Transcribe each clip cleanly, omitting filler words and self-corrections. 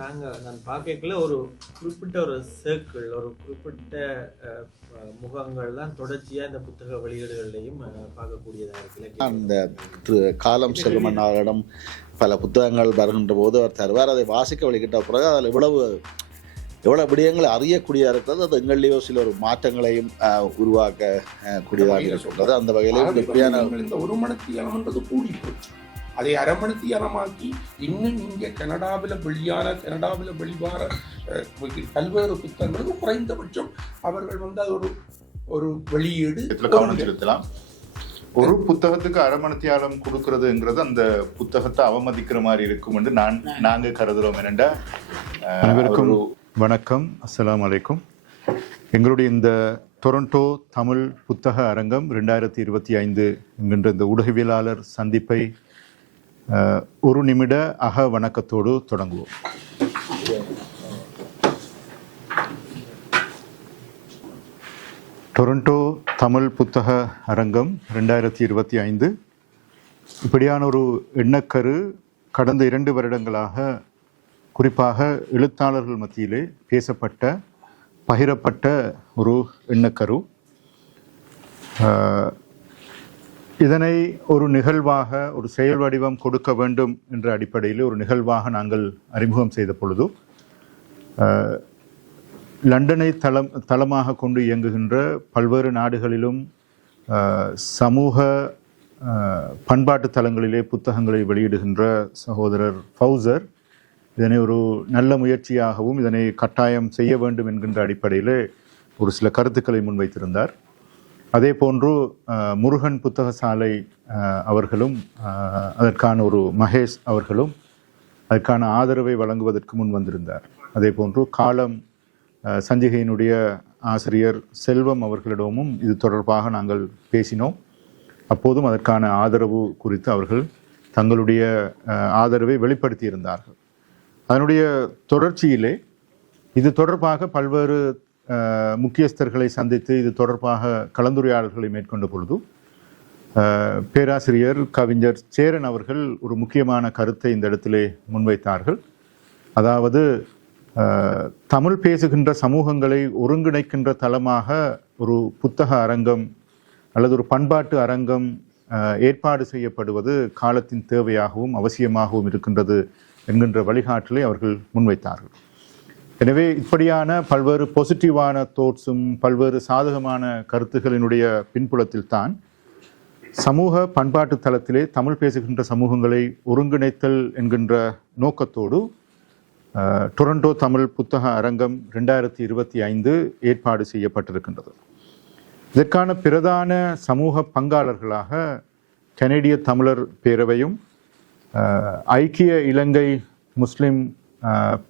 நான் பார்க்கல ஒரு குறிப்பிட்ட ஒரு சர்க்கிள், ஒரு குறிப்பிட்ட முகங்கள் தான் தொடர்ச்சியாக இந்த புத்தக வெளியீடுகள்லையும் பார்க்கக்கூடியதாக இருக்கு. அந்த காலம் செல்வமன்னாரிடம் பல புத்தகங்கள் வருகின்ற போது அவர் தருவார். அதை வாசிக்க வழிகிட்ட பிறகு அதில் எவ்வளவு விடயங்களை அறியக்கூடியதாக இருக்கிறது. அது எங்களிலேயோ சில ஒரு மாற்றங்களையும் உருவாக்க கூடியதாக சொல்றது. அந்த வகையில் இந்த ஒரு மணித்தியாலம்ன்றது கூடி போச்சு. அதை அரை மணித்தியாலமாக்கி இன்னும் இங்கே கனடாவில் வெளிவார பல்வேறு புத்தகங்களுக்கு குறைந்தபட்சம் அவர்கள் அது ஒரு வெளியீடு கவனம் செலுத்தலாம். ஒரு புத்தகத்துக்கு அரை மணித்தியாலம் கொடுக்கறதுங்கிறது அந்த புத்தகத்தை அவமதிக்கிற மாதிரி இருக்கும் என்று நாங்க கருதுறோம். என்னென்றா, அனைவருக்கும் வணக்கம், அஸ்ஸலாமு அலைக்கும். எங்களுடைய இந்த டொரண்டோ தமிழ் புத்தக அரங்கம் 2025 என்கின்ற இந்த ஊடகவியலாளர் சந்திப்பை ஒரு நிமிட அக வணக்கத்தோடு தொடங்குவோம். டொரண்டோ தமிழ் புத்தக அரங்கம் 2025 இப்படியான ஒரு எண்ணக்கரு கடந்த 2 வருடங்களாக குறிப்பாக எழுத்தாளர்கள் மத்தியிலே பேசப்பட்ட, பகிரப்பட்ட ஒரு எண்ணக்கரு. இதனை ஒரு நிகழ்வாக, ஒரு செயல் வடிவம் கொடுக்க வேண்டும் என்ற அடிப்படையில் ஒரு நிகழ்வாக நாங்கள் அறிமுகம் செய்த பொழுது, லண்டனை தளமாக கொண்டு இயங்குகின்ற பல்வேறு நாடுகளிலும் சமூக பண்பாட்டு தளங்களிலே புத்தகங்களை வெளியிடுகின்ற சகோதரர் ஃபவுசர் இதனை ஒரு நல்ல முயற்சியாகவும் இதனை கட்டாயம் செய்ய வேண்டும் என்கின்ற அடிப்படையிலே ஒரு சில கருத்துக்களை முன்வைத்திருந்தார். அதே போன்று முருகன் புத்தக சாலை அவர்களும் அதற்கான ஒரு மகேஷ் அவர்களும் அதற்கான ஆதரவை வழங்குவதற்கு முன் வந்திருந்தார். அதே போன்று காலம் சஞ்சிகையினுடைய ஆசிரியர் செல்வம் அவர்களிடமும் இது தொடர்பாக நாங்கள் பேசினோம். அப்போதும் அதற்கான ஆதரவு குறித்து அவர்கள் தங்களுடைய ஆதரவை வெளிப்படுத்தியிருந்தார்கள். அதனுடைய தொடர்ச்சியிலே இது தொடர்பாக பல்வேறு முக்கியஸ்தர்களை சந்தித்து இது தொடர்பாக கலந்துரையாடல்களை மேற்கொண்ட பொழுது பேராசிரியர் கவிஞர் சேரன் அவர்கள் ஒரு முக்கியமான கருத்தை இந்த இடத்திலே முன்வைத்தார்கள். அதாவது தமிழ் பேசுகின்ற சமூகங்களை ஒருங்கிணைக்கின்ற தளமாக ஒரு புத்தக அரங்கம் அல்லது ஒரு பண்பாட்டு அரங்கம் ஏற்பாடு செய்யப்படுவது காலத்தின் தேவையாகவும் அவசியமாகவும் இருக்கின்றது என்கின்ற வழிகாட்டலை அவர்கள் முன்வைத்தார்கள். எனவே இப்படியான பல்வேறு பாசிட்டிவான தோட்ஸும் பல்வேறு சாதகமான கருத்துக்களினுடைய பின்புலத்தில் தான் சமூக பண்பாட்டு தளத்திலே தமிழ் பேசுகின்ற சமூகங்களை ஒருங்கிணைத்தல் என்கின்ற நோக்கத்தோடு டொரண்டோ தமிழ் புத்தக அரங்கம் 2025 ஏற்பாடு செய்யப்பட்டிருக்கின்றது. இதற்கான பிரதான சமூக பங்காளர்களாக கனேடிய தமிழர் பேரவையும் ஐக்கிய இலங்கை முஸ்லிம்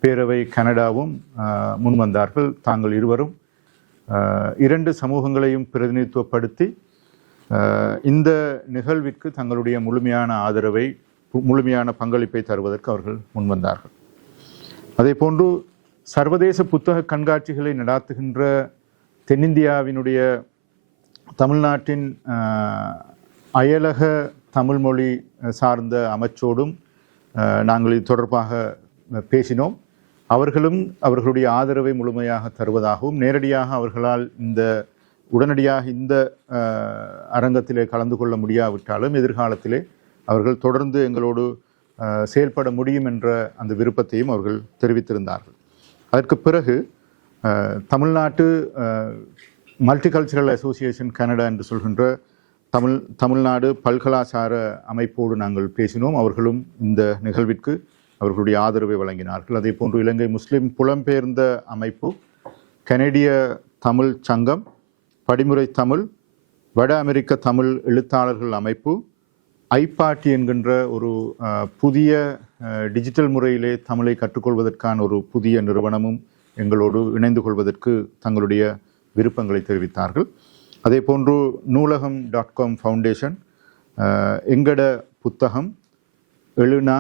பேரவை கனடாவும் முன்வந்தார்கள். தாங்கள் இருவரும் 2 சமூகங்களையும் பிரதிநிதித்துவப்படுத்தி இந்த நிகழ்விற்கு தங்களுடைய முழுமையான ஆதரவை, முழுமையான பங்களிப்பை தருவதற்கு அவர்கள் முன்வந்தார்கள். அதே போன்று சர்வதேச புத்தக கண்காட்சிகளை நடாத்துகின்ற தென்னிந்தியாவினுடைய தமிழ்நாட்டின் அயலக தமிழ் மொழி சார்ந்த அமைச்சோடும் நாங்கள் இது தொடர்பாக பேசினோம். அவர்களும் அவர்களுடைய ஆதரவை முழுமையாக தருவதாகவும், நேரடியாக அவர்களால் உடனடியாக இந்த அரங்கத்திலே கலந்து கொள்ள முடியாவிட்டாலும் எதிர்காலத்திலே அவர்கள் தொடர்ந்து எங்களோடு செயல்பட முடியும் என்ற அந்த விருப்பத்தையும் அவர்கள் தெரிவித்திருந்தார்கள். அதற்கு பிறகு தமிழ்நாட்டு மல்டிகல்ச்சரல் அசோசியேஷன் கனடா என்று சொல்கின்ற தமிழ்நாடு பல்கலாச்சார அமைப்போடு நாங்கள் பேசினோம். அவர்களும் இந்த நிகழ்விற்கு அவர்களுடைய ஆதரவை வழங்கினார்கள். அதே போன்று இலங்கை முஸ்லிம் புலம்பெயர்ந்த அமைப்பு, கனேடிய தமிழ் சங்கம், படிமுறை தமிழ், வட அமெரிக்க தமிழ் எழுத்தாளர்கள் அமைப்பு, ஐபாட்டி என்கின்ற ஒரு புதிய டிஜிட்டல் முறையிலே தமிழை கற்றுக்கொள்வதற்கான ஒரு புதிய நிறுவனமும் எங்களோடு இணைந்து கொள்வதற்கு தங்களுடைய விருப்பங்களை தெரிவித்தார்கள். அதே போன்று நூலகம்.com ஃபவுண்டேஷன், எங்கட புத்தகம், எழுனா,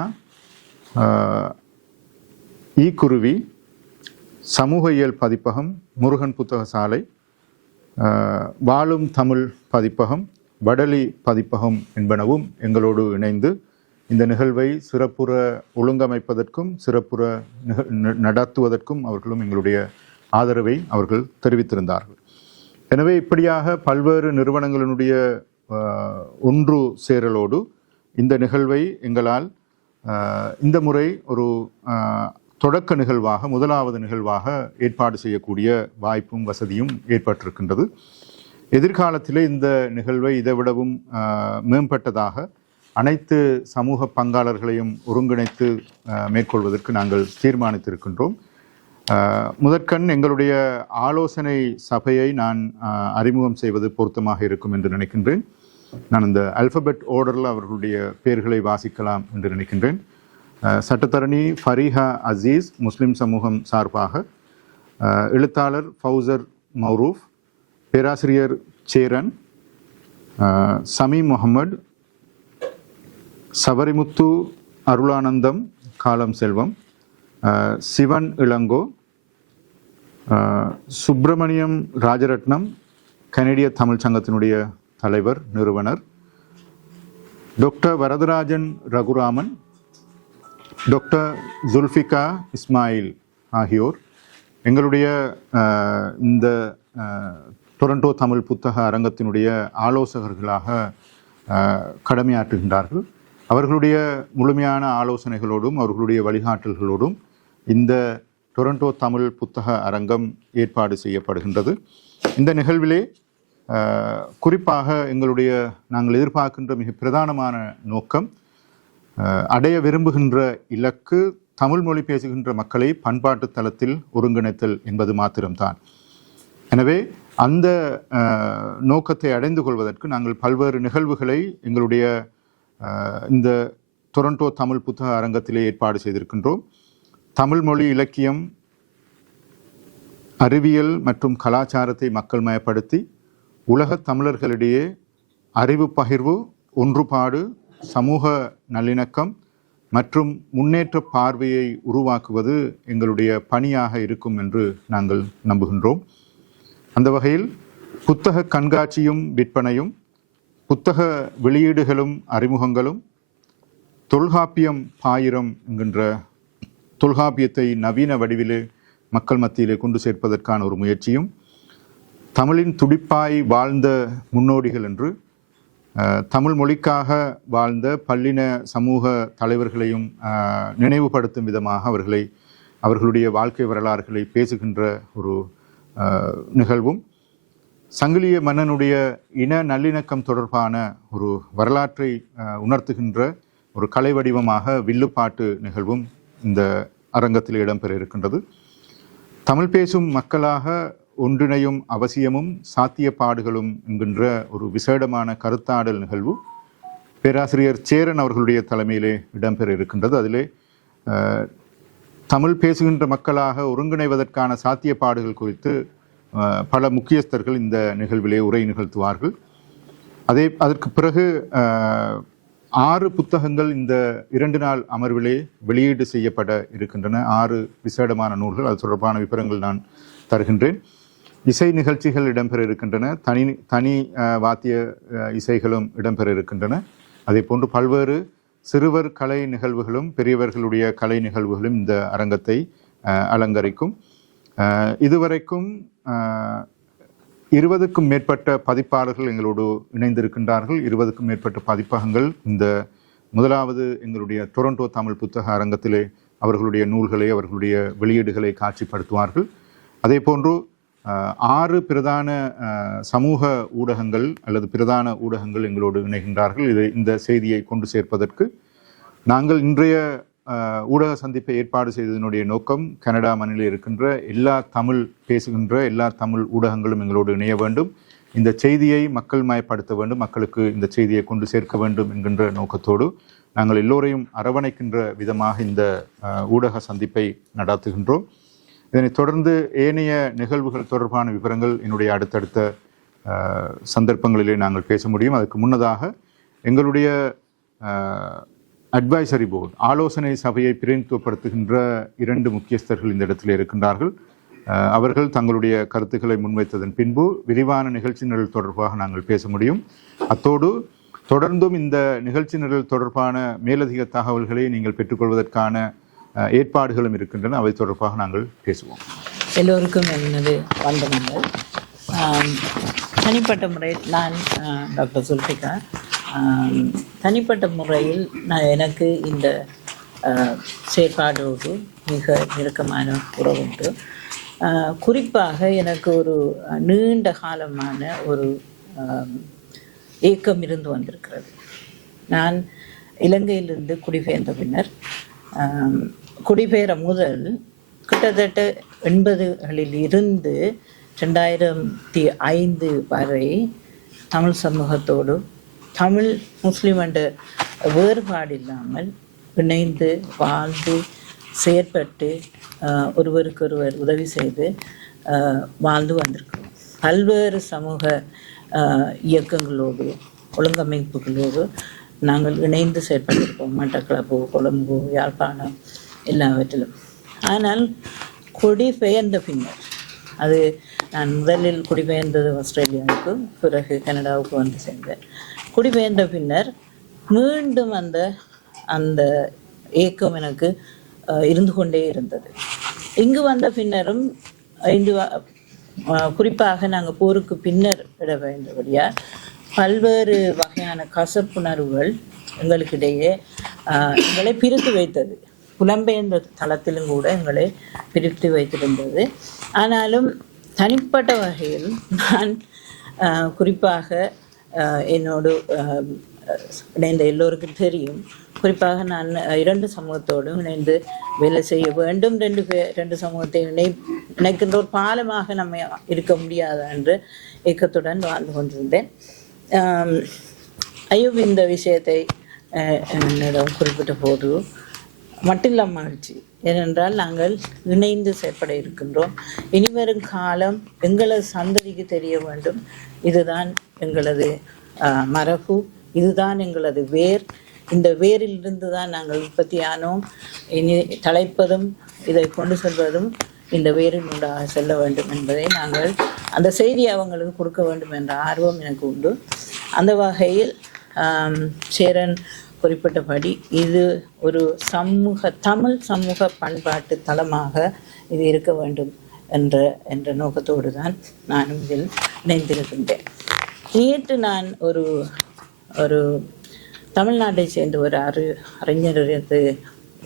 ஈக்குருவி, சமூக இயல் பதிப்பகம், முருகன் புத்தக சாலை, வாழும் தமிழ் பதிப்பகம், வடலி பதிப்பகம் என்பனவும் எங்களோடு இணைந்து இந்த நிகழ்வை சிறப்புற ஒழுங்கமைப்பதற்கும் சிறப்புற நடத்துவதற்கும் அவர்களும் எங்களுடைய ஆதரவை அவர்கள் தெரிவித்திருந்தார்கள். எனவே இப்படியாக பல்வேறு நிறுவனங்களினுடைய ஒன்று சேரலோடு இந்த நிகழ்வை எங்களால் இந்த முறை ஒரு தொடக்க நிகழ்வாக, முதலாவது நிகழ்வாக ஏற்பாடு செய்யக்கூடிய வாய்ப்பும் வசதியும் ஏற்பட்டிருக்கின்றது. எதிர்காலத்திலே இந்த நிகழ்வை இதைவிடவும் மேம்பட்டதாக அனைத்து சமூக பங்காளர்களையும் ஒருங்கிணைத்து மேற்கொள்வதற்கு நாங்கள் தீர்மானித்திருக்கின்றோம். முதற்கண் எங்களுடைய ஆலோசனை சபையை நான் அறிமுகம் செய்வது பொருத்தமாக இருக்கும் என்று நினைக்கின்றேன். நான் இந்த அல்பபெட் ஓர்டரில் அவர்களுடைய பெயர்களை வாசிக்கலாம் என்று நினைக்கின்றேன். சட்டத்தரணி ஃபரீஹா அசீஸ் முஸ்லிம் சமூகம் சார்பாக, எழுத்தாளர் ஃபவுசர் மௌரூஃப், பேராசிரியர் சேரன், சமீம் முகமது, சபரிமுத்து அருளானந்தம் காலம் செல்வம், சிவன் இளங்கோ, சுப்பிரமணியம் ராஜரட்னம் கனடிய தமிழ் சங்கத்தினுடைய தலைவர் நிறுவனர், டாக்டர் வரதராஜன் ரகுராமன், டாக்டர் ஜுல்ஃபிகா இஸ்மாயில் ஆகியோர் எங்களுடைய இந்த டொரண்டோ தமிழ் புத்தக அரங்கத்தினுடைய ஆலோசகர்களாக கடமையாற்றுகின்றார்கள். அவர்களுடைய முழுமையான ஆலோசனைகளோடும் அவர்களுடைய வழிகாட்டல்களோடும் இந்த டொரண்டோ தமிழ் புத்தக அரங்கம் ஏற்பாடு செய்யப்படுகின்றது. இந்த நிகழ்விலே குறிப்பாக நாங்கள் எதிர்பார்க்கின்ற மிக பிரதானமான நோக்கம், அடைய விரும்புகின்ற இலக்கு தமிழ் மொழி பேசுகின்ற மக்களை பண்பாட்டு தளத்தில் ஒருங்கிணைத்தல் என்பது மாத்திரம்தான். எனவே அந்த நோக்கத்தை அடைந்து கொள்வதற்கு நாங்கள் பல்வேறு நிகழ்வுகளை எங்களுடைய இந்த டொரண்டோ தமிழ் புத்தக அரங்கத்திலே ஏற்பாடு செய்திருக்கின்றோம். தமிழ் மொழி இலக்கியம், அறிவியல் மற்றும் கலாச்சாரத்தை மக்கள் மயப்படுத்தி உலகத் தமிழர்களிடையே அறிவு பகிர்வு, ஒன்றுபாடு, சமூக நல்லிணக்கம் மற்றும் முன்னேற்ற பார்வையை உருவாக்குவது எங்களுடைய பணியாக இருக்கும் என்று நாங்கள் நம்புகின்றோம். அந்த வகையில் புத்தக கண்காட்சியும் விற்பனையும், புத்தக வெளியீடுகளும் அறிமுகங்களும், தொல்காப்பியம் பாயிரம் என்கின்ற தொல்காப்பியத்தை நவீன வடிவிலே மக்கள் மத்தியிலே கொண்டு சேர்ப்பதற்கான ஒரு முயற்சியும், தமிழின் துடிப்பாய் வாழ்ந்த முன்னோடிகள் என்று தமிழ் மொழிக்காக வாழ்ந்த பல்லின சமூக தலைவர்களையும் நினைவுபடுத்தும் விதமாக அவர்களுடைய வாழ்க்கை வரலாறுகளை பேசுகின்ற ஒரு நிகழ்வும், சங்கிலிய மன்னனுடைய இன நல்லிணக்கம் தொடர்பான ஒரு வரலாற்றை உணர்த்துகின்ற ஒரு கலை வடிவமாக வில்லுப்பாட்டு நிகழ்வும் இந்த அரங்கத்தில் இடம்பெற இருக்கின்றது. தமிழ் பேசும் மக்களாக ஒன்றிணையும் அவசியமும் சாத்தியப்பாடுகளும் என்கின்ற ஒரு விசேடமான கருத்தாடல் நிகழ்வு பேராசிரியர் சேரன் அவர்களுடைய தலைமையிலே இடம்பெற இருக்கின்றது. அதிலே தமிழ் பேசுகின்ற மக்களாக ஒருங்கிணைவதற்கான சாத்தியப்பாடுகள் குறித்து பல முக்கியஸ்தர்கள் இந்த நிகழ்விலே உரை நிகழ்த்துவார்கள். அதற்கு பிறகு 6 புத்தகங்கள் இந்த 2 நாள் அமர்விலே வெளியீடு செய்யப்பட இருக்கின்றன. 6 விசேடமான நூல்கள். அது தொடர்பான விவரங்கள் நான் தருகின்றேன். இசை நிகழ்ச்சிகள் இடம்பெற இருக்கின்றன. தனி வாத்திய இசைகளும் இடம்பெற இருக்கின்றன. அதே போன்று பல்வேறு சிறுவர் கலை நிகழ்வுகளும் பெரியவர்களுடைய கலை நிகழ்வுகளும் இந்த அரங்கத்தை அலங்கரிக்கும். இதுவரைக்கும் 20க்கும் மேற்பட்ட பதிப்பாளர்கள் எங்களோடு இணைந்திருக்கின்றார்கள். 20க்கும் மேற்பட்ட பதிப்பகங்கள் இந்த முதலாவது எங்களுடைய டொரண்டோ தமிழ் புத்தக அரங்கத்திலே அவர்களுடைய நூல்களை, அவர்களுடைய வெளியீடுகளை காட்சிப்படுத்துவார்கள். அதே போன்று 6 பிரதான சமூக ஊடகங்கள் அல்லது பிரதான ஊடகங்கள் எங்களோடு இணைகின்றார்கள். இந்த செய்தியை கொண்டு சேர்ப்பதற்கு நாங்கள் இன்றைய ஊடக சந்திப்பை ஏற்பாடு செய்ததனுடைய நோக்கம், கனடா மண்ணில் இருக்கின்ற எல்லா தமிழ் பேசுகின்ற எல்லா தமிழ் ஊடகங்களும் எங்களோடு இணைய வேண்டும், இந்த செய்தியை மக்கள் மயப்படுத்த வேண்டும், மக்களுக்கு இந்த செய்தியை கொண்டு சேர்க்க வேண்டும் என்கின்ற நோக்கத்தோடு நாங்கள் எல்லோரையும் அரவணைக்கின்ற விதமாக இந்த ஊடக சந்திப்பை நடாத்துகின்றோம். இதனைத் தொடர்ந்து ஏனைய நிகழ்வுகள் தொடர்பான விவரங்கள் என்னுடைய அடுத்தடுத்த சந்தர்ப்பங்களிலே நாங்கள் பேச முடியும். அதுக்கு முன்னதாக எங்களுடைய அட்வைசரி போர்டு, ஆலோசனை சபையை பிரதிநிதித்துவப்படுத்துகின்ற 2 முக்கியஸ்தர்கள் இந்த இடத்தில் இருக்கின்றார்கள். அவர்கள் தங்களுடைய கருத்துக்களை முன்வைத்ததன் பின்பு விரிவான நிகழ்ச்சி நிரல் தொடர்பாக நாங்கள் பேச முடியும். அத்தோடு தொடர்ந்தும் இந்த நிகழ்ச்சி நிரல் தொடர்பான மேலதிக தகவல்களை நீங்கள் பெற்றுக்கொள்வதற்கான ஏற்பாடுகளும் இருக்கின்றன. அவை தொடர்பாக நாங்கள் பேசுவோம். எல்லோருக்கும் எனது வந்தனங்கள். தனிப்பட்ட முறையில் நான் டாக்டர் சுல்ஃபிகா, தனிப்பட்ட முறையில் எனக்கு இந்த செயற்பாடோடு மிக நெருக்கமான உறவு உண்டு. குறிப்பாக எனக்கு ஒரு நீண்ட காலமான ஒரு ஏக்கம் இருந்து வந்திருக்கிறது. நான் இலங்கையிலிருந்து குடிபெயர்ந்த பின்னர் குடிபெயர முதல் கிட்டத்தட்ட 80களில் இருந்து 2005 வரை தமிழ் சமூகத்தோடு தமிழ் முஸ்லிம் என்ற வேறுபாடு இல்லாமல் இணைந்து வாழ்ந்து செயற்பட்டு ஒருவருக்கொருவர் உதவி செய்து வாழ்ந்து வந்திருக்கிறோம். பல்வேறு சமூக இயக்கங்களோடு ஒழுங்கமைப்புகளோடு நாங்கள் இணைந்து செயற்பட்டிருப்போம். மட்டக்களப்பு, கொழும்பு, யாழ்ப்பாணம் எல்லாவற்றிலும். ஆனால் குடிபெயர்ந்த பின்னர், அது நான் முதலில் குடிபெயர்ந்தது ஆஸ்திரேலியாவுக்கு, பிறகு கனடாவுக்கு வந்து சேர்ந்தேன். குடிபெயர்ந்த பின்னர் மீண்டும் அந்த ஏக்கம் எனக்கு இருந்து கொண்டே இருந்தது. இங்கு வந்த பின்னரும் குறிப்பாக நாங்கள் போருக்கு பின்னர் விட வேண்டபடியாக பல்வேறு வகையான கசப்புணர்வுகள் எங்களுக்கிடையே எங்களை பிரித்து வைத்தது. புலம்பெயர்ந்த தளத்திலும் கூட எங்களை பிரித்து வைத்திருந்தது. ஆனாலும் தனிப்பட்ட வகையில் நான் குறிப்பாக என்னோடு இணைந்த எல்லோருக்கும் தெரியும், குறிப்பாக நான் 2 சமூகத்தோடும் இணைந்து வேலை செய்ய வேண்டும். 2 சமூகத்தை இணைக்கின்ற ஒரு பாலமாக நம்ம இருக்க முடியாது என்ற ஏக்கத்துடன் வாழ்ந்து கொண்டிருந்தேன். ஐயூப் இந்த விஷயத்தை என்னிடம் குறிப்பிட்ட போது மட்டில்லா மகிழ்ச்சி. ஏனென்றால் நாங்கள் இணைந்து செயற்பட இருக்கின்றோம். இனிவரும் காலம் எங்களது சந்ததிக்கு தெரிய வேண்டும், இதுதான் எங்களது மரபு, இதுதான் எங்களது வேர், இந்த வேரிலிருந்து தான் நாங்கள் உற்பத்தியானோம், இனி தலைப்பதும் இதை கொண்டு செல்வதும் இந்த வேரில் உண்டாக செல்ல வேண்டும் என்பதை நாங்கள் அந்த செய்தியை அவங்களுக்கு கொடுக்க வேண்டும் என்ற ஆர்வம் எனக்கு உண்டு. அந்த வகையில் சேரன் குறிப்பிட்டபடி இது ஒரு தமிழ் சமூக பண்பாட்டு தளமாக இது இருக்க வேண்டும் என்ற நோக்கத்தோடு தான் நானும் இதில் இணைந்திருக்கின்றேன். நேற்று நான் ஒரு தமிழ்நாட்டை சேர்ந்த ஒரு அறிஞரது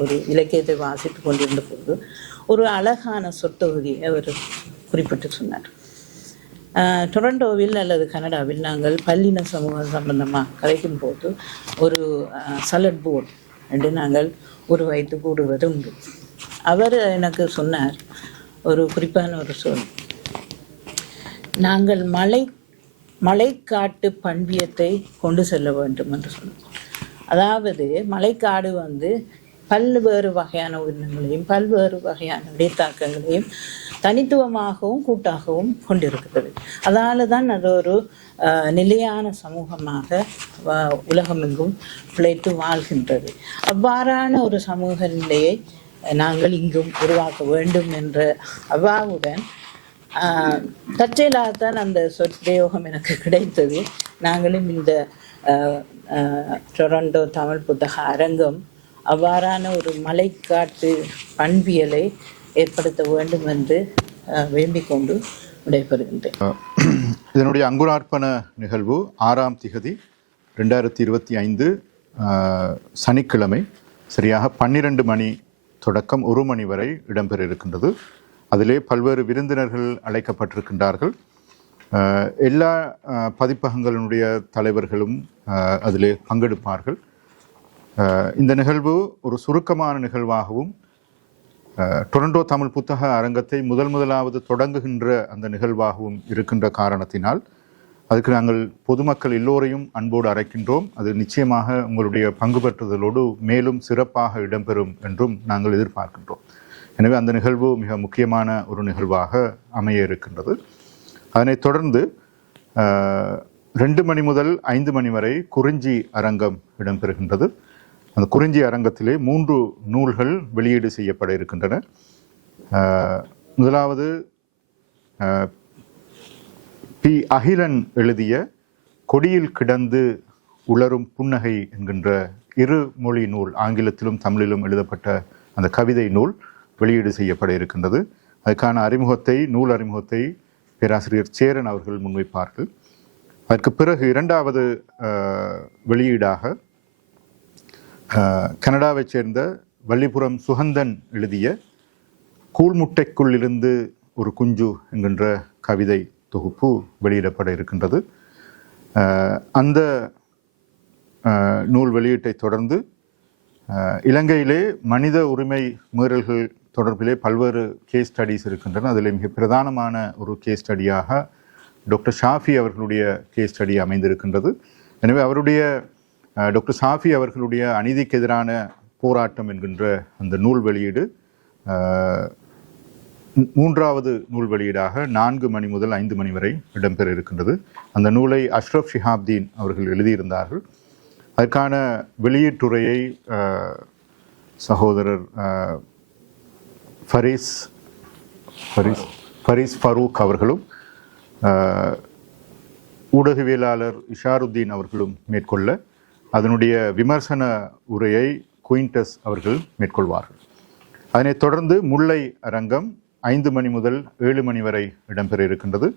ஒரு இலக்கியத்தை வாசித்து கொண்டிருந்த போது ஒரு அழகான சொற்தொகுதியை அவர் குறிப்பிட்டு சொன்னார். டொரண்டோவில் அல்லது கனடாவில் நாங்கள் பல்லின சமூகம் சம்பந்தமாக கலைக்கும் போது ஒரு சலட் போர்டு என்று நாங்கள் உருவாய்த்து கூடுவது உண்டு. அவர் எனக்கு சொன்னார் ஒரு குறிப்பான ஒரு சொல், நாங்கள் மலைக்காட்டு பண்பியத்தை கொண்டு செல்ல வேண்டும் என்று சொன்னார். அதாவது மலைக்காடு பல்வேறு வகையான உயிரினங்களையும் பல்வேறு வகையான இடைத்தாக்கங்களையும் தனித்துவமாகவும் கூட்டாகவும் கொண்டிருக்கிறது. அதால தான் அது ஒரு நிலையான சமூகமாக உலகமெங்கும் பிழைத்து வாழ்கின்றது. அவ்வாறான ஒரு சமூக நிலையை நாங்கள் இங்கும் உருவாக்க வேண்டும் என்ற அவாவுடன் தற்செயலாகத்தான் அந்த சொற்பிரயோகம் எனக்கு கிடைத்தது. நாங்களும் இந்த டொரண்டோ தமிழ் புத்தக அரங்கம் அவ்வாறான ஒரு மலைக்காட்டு பண்பியலை ஏற்படுத்த வேண்டும் என்று வேண்டிக் கொண்டு விடைபெறுகின்றேன். இதனுடைய அங்குரார்ப்பண நிகழ்வு 6ஆம் திகதி 2025 சனிக்கிழமை சரியாக 12 மணி தொடக்கம் 1 மணி வரை இடம்பெற இருக்கின்றது. அதிலே பல்வேறு விருந்தினர்கள் அழைக்கப்பட்டிருக்கின்றார்கள். எல்லா பதிப்பகங்களினுடைய தலைவர்களும் அதிலே பங்கெடுப்பார்கள். இந்த நிகழ்வு ஒரு சுருக்கமான நிகழ்வாகவும் டொரண்டோ தமிழ் புத்தக அரங்கத்தை முதலாவது தொடங்குகின்ற அந்த நிகழ்வாகவும் இருக்கின்ற காரணத்தினால் அதுக்கு நாங்கள் பொதுமக்கள் எல்லோரையும் அன்போடு அழைக்கின்றோம். அது நிச்சயமாக உங்களுடைய பங்கு பெற்றுதலோடு மேலும் சிறப்பாக இடம்பெறும் என்றும் நாங்கள் எதிர்பார்க்கின்றோம். எனவே அந்த நிகழ்வு மிக முக்கியமான ஒரு நிகழ்வாக அமைய இருக்கின்றது. அதனைத் தொடர்ந்து 2 மணி முதல் 5 மணி வரை குறிஞ்சி அரங்கம் இடம்பெறுகின்றது. அந்த குறிஞ்சி அரங்கத்திலே 3 நூல்கள் வெளியீடு செய்யப்பட இருக்கின்றன. முதலாவது பி. அகிலன் எழுதிய கொடியில் கிடந்து உலரும் புன்னகை என்கின்ற இரு மொழி நூல், ஆங்கிலத்திலும் தமிழிலும் எழுதப்பட்ட அந்த கவிதை நூல் வெளியீடு செய்யப்பட இருக்கின்றது. அதுக்கான நூல் அறிமுகத்தை பேராசிரியர் சேரன் அவர்கள் முன்வைப்பார்கள். அதற்கு பிறகு இரண்டாவது வெளியீடாக கனடாவைச் சேர்ந்த வள்ளிபுரம் சுகந்தன் எழுதிய கூழ்முட்டைக்குள் இருந்து ஒரு குஞ்சு என்கின்ற கவிதை தொகுப்பு வெளியிடப்பட இருக்கின்றது. அந்த நூல் வெளியீட்டை தொடர்ந்து இலங்கையிலே மனித உரிமை மீறல்கள் தொடர்பிலே பல்வேறு கேஸ் ஸ்டடீஸ் இருக்கின்றன. அதில் மிக பிரதானமான ஒரு கேஸ் ஸ்டடியாக டாக்டர் ஷாஃபி அவர்களுடைய கேஸ் ஸ்டடி அமைந்திருக்கின்றது. எனவே டாக்டர் ஷாஃபி அவர்களுடைய அநீதிக்கு எதிரான போராட்டம் என்கின்ற அந்த நூல் வெளியீடு மூன்றாவது நூல் வெளியீடாக 4 மணி முதல் 5 மணி வரை இடம்பெற இருக்கின்றது. அந்த நூலை அஷ்ரப் ஷிஹாப்தீன் அவர்கள் எழுதியிருந்தார்கள். அதற்கான வெளியீட்டுரையை சகோதரர் ஃபரீஸ் ஃபரூக் அவர்களும் ஊடகவியலாளர் இஷாருத்தீன் அவர்களும் மேற்கொள்ள, அதனுடைய விமர்சன உரையை குயின்டஸ் அவர்கள் மேற்கொள்வார்கள். அதனைத் தொடர்ந்து முல்லை அரங்கம் 5 மணி முதல் 7 மணி வரை இடம்பெற இருக்கின்றது.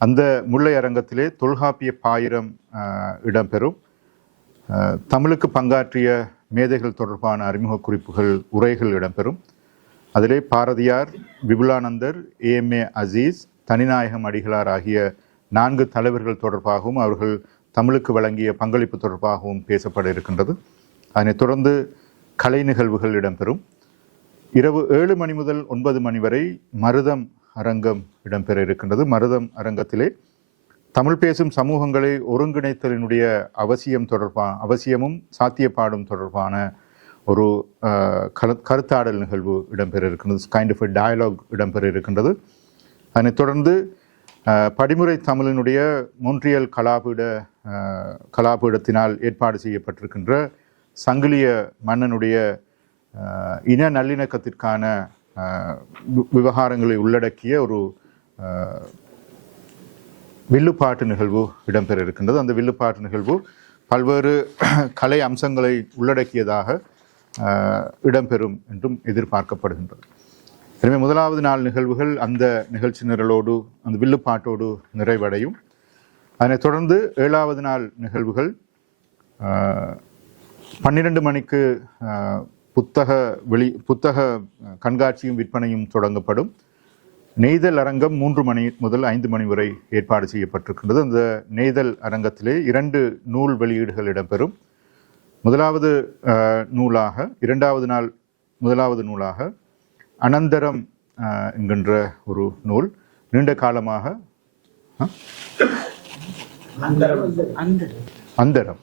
அந்த முல்லை அரங்கத்திலே தொல்காப்பிய பாயிரம் இடம்பெறும். தமிழுக்கு பங்காற்றிய மேதைகள் தொடர்பான அறிமுக குறிப்புகள், உரைகள் இடம்பெறும். அதிலே பாரதியார், விபுலானந்தர், ஏஎம்ஏ அசீஸ், தனிநாயகம் அடிகளார் ஆகிய 4 தலைவர்கள் தொடர்பாகவும் அவர்கள் தமிழுக்கு வழங்கிய பங்களிப்பு தொடர்பாகவும் பேசப்பட இருக்கின்றது. அதனைத் தொடர்ந்து கலை நிகழ்வுகள் இடம்பெறும். இரவு 7 மணி முதல் 9 மணி வரை மருதம் அரங்கம் இடம்பெற இருக்கின்றது. மருதம் அரங்கத்திலே தமிழ் பேசும் சமூகங்களை ஒருங்கிணைத்தலினுடைய அவசியமும் சாத்தியப்பாடும் தொடர்பான ஒரு கருத்தாடல் நிகழ்வு இடம்பெற இருக்கின்றது. கைண்ட் ஆஃப் டயலாக் இடம்பெற இருக்கின்றது. அதனைத் தொடர்ந்து படிமுறை தமிழினுடைய மொன்றியல் கலாபீடத்தினால் ஏற்பாடு செய்யப்பட்டிருக்கின்ற சங்கிலிய மன்னனுடைய இன நல்லிணக்கத்திற்கான விவகாரங்களை உள்ளடக்கிய ஒரு வில்லுப்பாட்டு நிகழ்வு இடம்பெற இருக்கின்றது. அந்த வில்லுப்பாட்டு நிகழ்வு பல்வேறு கலை அம்சங்களை உள்ளடக்கியதாக இடம்பெறும் என்றும் எதிர்பார்க்கப்படுகின்றது. எனவே முதலாவது நாள் நிகழ்வுகள் அந்த நிகழ்ச்சி நிரலோடு, அந்த வில்லுப்பாட்டோடு நிறைவடையும். அதனைத் தொடர்ந்து 7வது நாள் நிகழ்வுகள் 12 மணிக்கு புத்தக கண்காட்சியும் விற்பனையும் தொடங்கப்படும். நெய்தல் அரங்கம் 3 மணி முதல் 5 மணி வரை ஏற்பாடு செய்யப்பட்டிருக்கின்றது. அந்த நெய்தல் அரங்கத்திலே 2 நூல் வெளியீடுகள் இடம்பெறும். முதலாவது நூலாக அனந்தரம் என்கின்ற ஒரு நூல். நீண்ட காலமாக அந்தரம்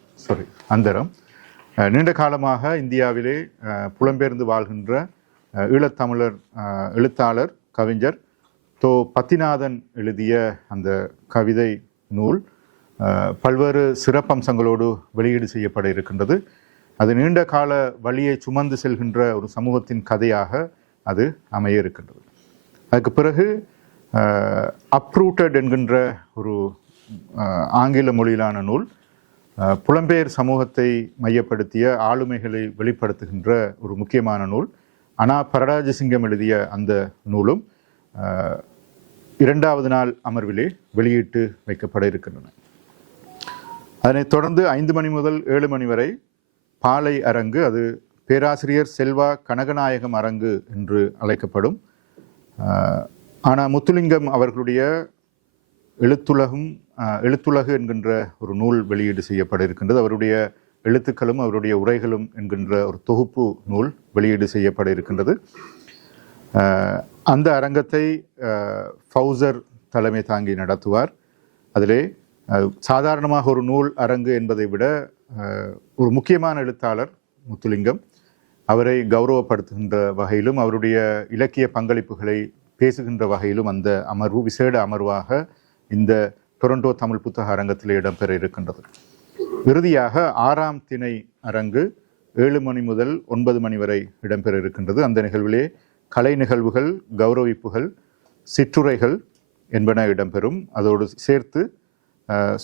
நீண்ட காலமாக இந்தியாவிலே புலம்பெயர்ந்து வாழ்கின்ற ஈழத்தமிழர் எழுத்தாளர் கவிஞர் பத்திநாதன் எழுதிய அந்த கவிதை நூல் பல்வேறு சிறப்பம்சங்களோடு வெளியீடு செய்யப்பட இருக்கின்றது. அது நீண்ட கால வழியை சுமந்து செல்கின்ற ஒரு சமூகத்தின் கதையாக அது அமைய இருக்கின்றது. அதுக்கு பிறகு அப்ரூட்டட் என்கின்ற ஒரு ஆங்கில மொழியிலான நூல் புலம்பெயர் சமூகத்தை மையப்படுத்திய ஆளுமைகளை வெளிப்படுத்துகின்ற ஒரு முக்கியமான நூல். அனா பரராஜசிங்கம் எழுதிய அந்த நூலும் 2வது நாள் அமர்விலே வெளியிட்டு வைக்கப்பட இருக்கின்றன. அதனைத் தொடர்ந்து 5 மணி முதல் 7 மணி வரை பாலை அரங்கு, அது பேராசிரியர் செல்வா கனகநாயகம் அரங்கு என்று அழைக்கப்படும். ஆனால் முத்துலிங்கம் அவர்களுடைய எழுத்துலகு என்கின்ற ஒரு நூல் வெளியீடு செய்யப்பட இருக்கின்றது. அவருடைய எழுத்துக்களும் அவருடைய உரைகளும் என்கின்ற ஒரு தொகுப்பு நூல் வெளியீடு செய்யப்பட இருக்கின்றது. அந்த அரங்கத்தை ஃபவுசர் தலைமை தாங்கி நடத்துவார். அதிலே சாதாரணமாக ஒரு நூல் அரங்கு என்பதை விட ஒரு முக்கியமான எழுத்தாளர் முத்துலிங்கம், அவரை கௌரவப்படுத்துகின்ற வகையிலும் அவருடைய இலக்கிய பங்களிப்புகளை பேசுகின்ற வகையிலும் அந்த அமர்வு விசேட அமர்வாக இந்த டொரண்டோ தமிழ் புத்தக அரங்கத்தில் இடம்பெற இருக்கின்றது. இறுதியாக 6ஆம் திணை அரங்கு 7 மணி முதல் 9 மணி வரை இடம்பெற இருக்கின்றது. அந்த நிகழ்விலே கலை நிகழ்வுகள், கௌரவிப்புகள், சிற்றுரைகள் என்பன இடம்பெறும். அதோடு சேர்த்து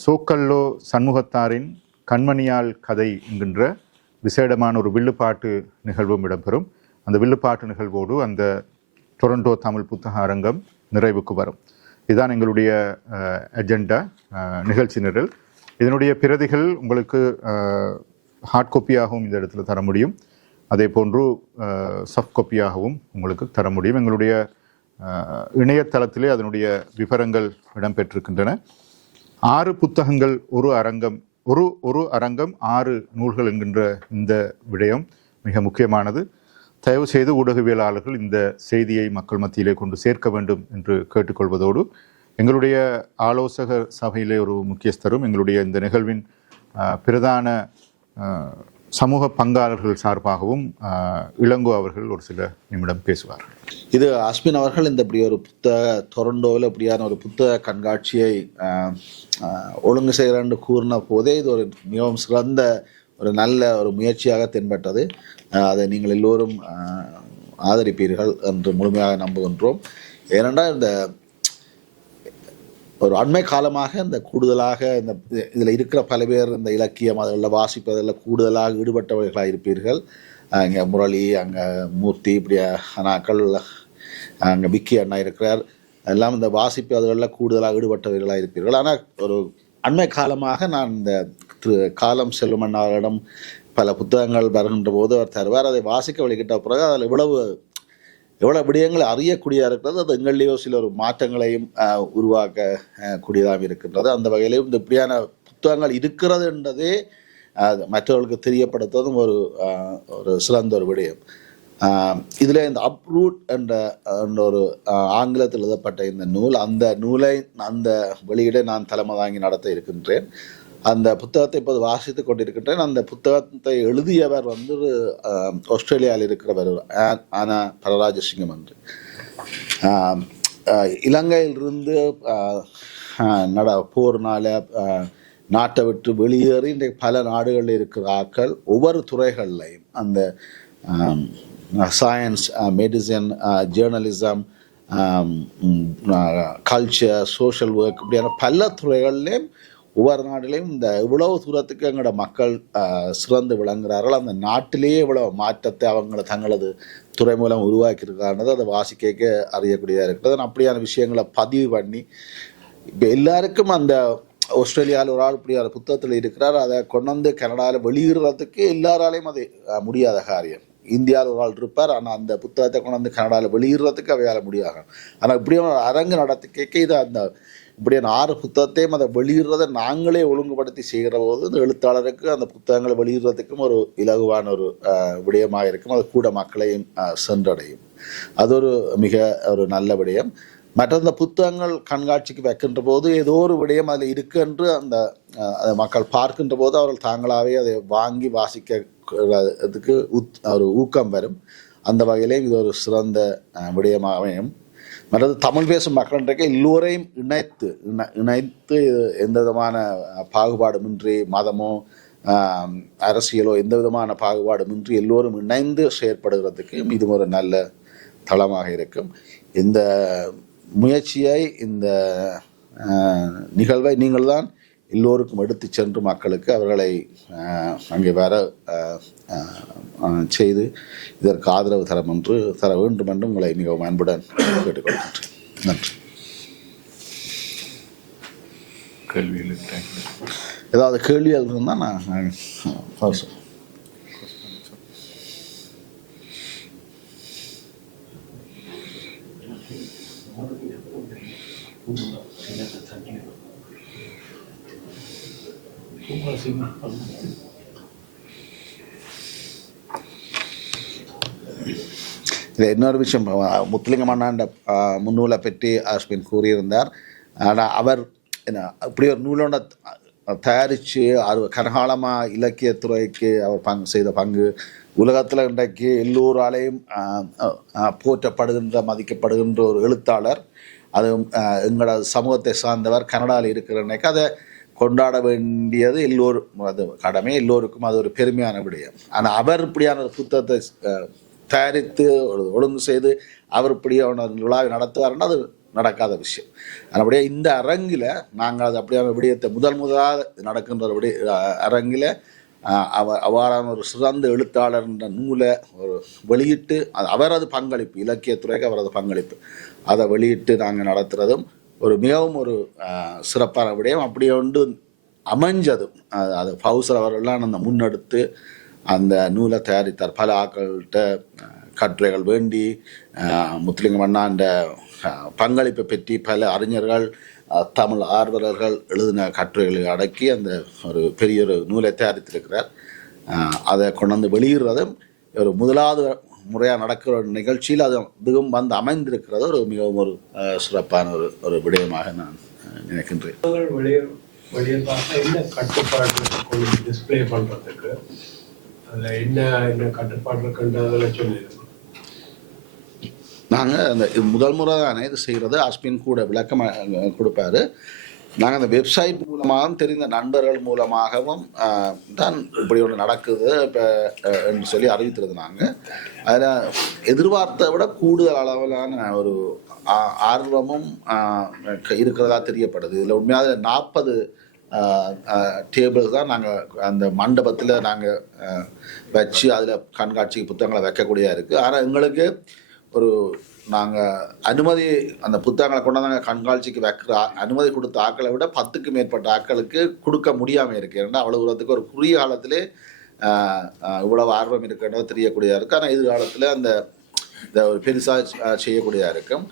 சோக்கல்லோ சண்முகத்தாரின் கண்மணியால் கதை என்கின்ற விசேடமான ஒரு வில்லுப்பாட்டு நிகழ்வும் இடம்பெறும். அந்த வில்லுப்பாட்டு நிகழ்வோடு அந்த டொரண்டோ தமிழ் புத்தக அரங்கம் நிறைவுக்கு வரும். இதுதான் எங்களுடைய அஜெண்டா, நிகழ்ச்சி நிரல். இதனுடைய பிரதிகள் உங்களுக்கு ஹார்ட் காப்பியாகவும் இந்த இடத்துல தர முடியும். அதே போன்று சாஃப்ட் காப்பியாகவும் உங்களுக்கு தர முடியும். எங்களுடைய இணையதளத்திலே அதனுடைய விவரங்கள் இடம்பெற்றிருக்கின்றன. 6 புத்தகங்கள் ஒரு அரங்கம், ஒரு அரங்கம் 6 நூல்கள் என்கின்ற இந்த விடயம் மிக முக்கியமானது. தயவு செய்து ஊடகவியலாளர்கள் இந்த செய்தியை மக்கள் மத்தியிலே கொண்டு சேர்க்க வேண்டும் என்று கேட்டுக்கொள்வதோடு, எங்களுடைய ஆலோசகர் சபையிலே ஒரு முக்கியஸ்தரும் எங்களுடைய இந்த நிகழ்வின் பிரதான சமூக பங்காளர்கள் சார்பாகவும் இளங்கோ அவர்கள் ஒரு சில நிமிடம் பேசுவார். இது அஸ்மின் அவர்கள் இந்த இப்படி ஒரு டொரண்டோவில் இப்படியான ஒரு புத்தக கண்காட்சியை ஒழுங்கு செய்கிறான்னு கூறின போதே இது ஒரு மிகவும் சிறந்த ஒரு நல்ல ஒரு முயற்சியாக தென்பட்டது. அதை நீங்கள் எல்லோரும் ஆதரிப்பீர்கள் என்று முழுமையாக நம்புகின்றோம். ஏனென்றால் இந்த ஒரு அண்மை காலமாக இந்த கூடுதலாக இந்த இதில் இருக்கிற பல பேர் இந்த இலக்கியம் அதில் வாசிப்பதில் கூடுதலாக ஈடுபட்டவர்களாக இருப்பீர்கள். அங்கே முரளி, அங்கே மூர்த்தி, இப்படி அண்ணாக்கள், அங்கே விக்கி அண்ணா இருக்கிறார். எல்லாம் இந்த வாசிப்பு அதுகளில் கூடுதலாக ஈடுபட்டவர்களாக இருப்பீர்கள். ஆனால் ஒரு அண்மை காலமாக நான் இந்த காலம் செல்லும் அண்ணாவிடம் பல புத்தகங்கள் வருகின்ற போது அவர் தருவார். அதை வாசிக்க வழிகிட்ட பிறகு அதில் எவ்வளோ விடயங்களை அறியக்கூடியதாக இருக்கிறது. அது எங்களிலேயோ சில ஒரு மாற்றங்களையும் உருவாக்கக்கூடியதாக இருக்கின்றது. அந்த வகையிலும் இந்த இப்படியான புத்தகங்கள் இருக்கிறது என்றதே மற்றவர்களுக்கு தெரியப்படுத்துவதும் ஒரு சிறந்த ஒரு விடயம். இதில் இந்த அப்ரூட் என்ற ஒரு ஆங்கிலத்தில் எழுதப்பட்ட இந்த நூல், அந்த நூலை அந்த வெளியீடை நான் தலைமை தாங்கி நடத்த இருக்கின்றேன். அந்த புத்தகத்தை இப்போது வாசித்து கொண்டிருக்கின்றேன். அந்த புத்தகத்தை எழுதியவர் ஆஸ்திரேலியாவில் இருக்கிறவர் ஆனா பரராஜசிங்கம் என்று. இலங்கையிலிருந்து போர்னால நாட்டை விட்டு வெளியேறி இன்றைக்கு பல நாடுகளில் இருக்கிற ஆட்கள் ஒவ்வொரு துறைகள்லையும் அந்த science, medicine, journalism, culture, social work, இப்படியான பல துறைகள்லேயும் ஒவ்வொரு நாட்டிலையும் இந்த இவ்வளவு தூரத்துக்கு எங்களோட மக்கள் சிறந்து விளங்குகிறார்கள். அந்த நாட்டிலேயே இவ்வளவு மாற்றத்தை அவங்கள தங்களது துறை மூலம் உருவாக்கியிருக்காருன்றது அதை வாசிக்க அறியக்கூடியதாக இருக்கிறது. அப்படியான விஷயங்களை பதிவு பண்ணி இப்போ எல்லாருக்கும் அந்த ஆஸ்திரேலியாவில் ஒரு ஆள் இப்படி புத்தகத்தில் இருக்கிறார், அதை கொண்டு வந்து கனடாவில் வெளியிடுறதுக்கு எல்லாராலையும் அது முடியாத காரியம். இந்தியாவில் ஒரு ஆள் இருப்பார், ஆனால் அந்த புத்தகத்தை கொண்டு வந்து கனடாவில் வெளியிடுறதுக்கு அவையால் முடியாது. ஆனால் இப்படியான ஒரு அரங்கு நடத்திக்க இது அந்த இப்படியான 6 புத்தகத்தையும் அதை வெளியிடுறதை நாங்களே ஒழுங்குபடுத்தி செய்கிற போது இந்த எழுத்தாளருக்கு அந்த புத்தகங்களை வெளியிடுறதுக்கும் ஒரு இலகுவான ஒரு விடயமாக இருக்கும். அது கூட மக்களையும் சென்றடையும். அது ஒரு மிக ஒரு நல்ல விடயம். மற்ற இந்த புத்தகங்கள் கண்காட்சிக்கு வைக்கின்ற போது ஏதோ ஒரு விடயம் அதில் இருக்குன்று அந்த மக்கள் பார்க்கின்ற போது அவர்கள் தாங்களாகவே அதை வாங்கி வாசிக்கிறதுக்கு ஒரு ஊக்கம் வரும். அந்த வகையிலே இது ஒரு சிறந்த விடயமாகவும். மற்றது தமிழ் பேசும் மக்கள்கிட்ட எல்லோரையும் இணைத்து எந்த விதமான பாகுபாடுமின்றி, மதமோ அரசியலோ எந்த விதமான பாகுபாடுமின்றி எல்லோரும் இணைந்து செயற்படுகிறதுக்கு இது ஒரு நல்ல தளமாக இருக்கும். இந்த முயற்சியை, இந்த நிகழ்வை நீங்கள் தான் எல்லோருக்கும் எடுத்து சென்று மக்களுக்கு அவர்களை அங்கே வர செய்து இதற்கு ஆதரவு தர வேண்டும் என்று உங்களை மிகவும் அன்புடன் கேட்டுக்கொள்கின்றேன். நன்றி. ஏதாவது கேள்விகள் இருந்தால் நான் இது இன்னொரு விஷயம், முத்துலிங்கம் அண்ணாண்ட முன்னூலை பற்றி அஸ்மின் கூறியிருந்தார். ஆனால் அவர் இப்படி ஒரு நூலோட தயாரித்து கனகாலமாக இலக்கியத்துறைக்கு அவர் செய்த பங்கு உலகத்தில் இன்றைக்கு எல்லோராலையும் போற்றப்படுகின்ற மதிக்கப்படுகின்ற ஒரு எழுத்தாளர். அது எங்களோட சமூகத்தை சார்ந்தவர், கனடாவில் இருக்கிறன்னைக்கு அதை கொண்டாட வேண்டியது எல்லோரும் அது கடமை, எல்லோருக்கும் அது ஒரு பெருமையான விடயம். ஆனால் அவர் இப்படியான ஒரு புத்தகத்தை தயாரித்து ஒழுங்கு செய்து அவர் இப்படியான விழாவை நடத்துவார்னா அது நடக்காத விஷயம். அப்படியே இந்த அரங்கில் நாங்கள் அது அப்படியான விடயத்தை முதலாக நடக்கின்ற அரங்கில் அவ்வாறான ஒரு சிறந்த எழுத்தாளர் என்ற நூலை ஒரு வெளியிட்டு அவரது பங்களிப்பு, இலக்கியத்துறைக்கு அவரது பங்களிப்பு, அதை வெளியிட்டு நாங்கள் நடத்துகிறதும் ஒரு மிகவும் ஒரு சிறப்பான விடயம். அப்படி ஒன்று அமைஞ்சதும் அது ஃபவுசர் அவர்கள்லாம் அந்த முன்னெடுத்து அந்த நூலை தயாரித்தார். பல ஆக்கள்கிட்ட கட்டுரைகள் வேண்டி முத்துலிங்கம் அண்ணாண்ட பங்களிப்பை பற்றி பல அறிஞர்கள், தமிழ் ஆர்வலர்கள் எழுதின கட்டுரைகளை அடக்கி அந்த ஒரு பெரிய ஒரு நூலை தயாரித்திருக்கிறார். அதை கொண்டு வந்து வெளியிடுறதும் ஒரு முதலாவது முறையாக நடக்கிற ஒரு நிகழ்ச்சியில் அது இதுவும் வந்து அமைந்திருக்கிறது ஒரு மிகவும் ஒரு சிறப்பான ஒரு விடயமாக நான் நினைக்கின்றேன். என்ன கட்டுப்பாடு டிஸ்பிளே பண்ணுறதுக்கு அதில் என்ன கட்டுப்பாடு இருக்குன்றதில் சொல்லியிருக்கோம். நாங்கள் அந்த முதல் முறை தானே இது செய்கிறது. அஸ்மின் கூட விளக்கம் கொடுப்பாரு. நாங்கள் அந்த வெப்சைட் மூலமாகவும் தெரிந்த நண்பர்கள் மூலமாகவும் தான் இப்படி ஒன்று நடக்குது இப்போ என்று சொல்லி அறிவித்துறது. நாங்கள் அதில் எதிர்பார்த்தை விட கூடுதல் அளவிலான ஒரு ஆர்வமும் இருக்கிறதா தெரியப்படுது. இதில் உண்மையாக 40 டேபிள் தான் நாங்கள் அந்த மண்டபத்தில் நாங்கள் வச்சு அதில் கண்காட்சிக்கு புத்தகங்களை வைக்கக்கூடியதாக இருக்குது. ஆனால் எங்களுக்கு ஒரு நாங்கள் அனுமதி அந்த புத்தகங்களை கொண்டாந்து கண்காட்சிக்கு வைக்கிற அனுமதி கொடுத்த ஆக்களை விட 10க்கு மேற்பட்ட ஆக்களுக்கு கொடுக்க முடியாமல் இருக்குது. ஏன்னா அவ்வளோ தூரத்துக்கு ஒரு குறுகிய காலத்திலே இவ்வளவு ஆர்வம் இருக்குன்றது தெரியக்கூடியதாக இருக்குது. ஆனால் எதிர்காலத்தில் அந்த ஒரு பெருசாக செய்யக்கூடியதாக இருக்கும்.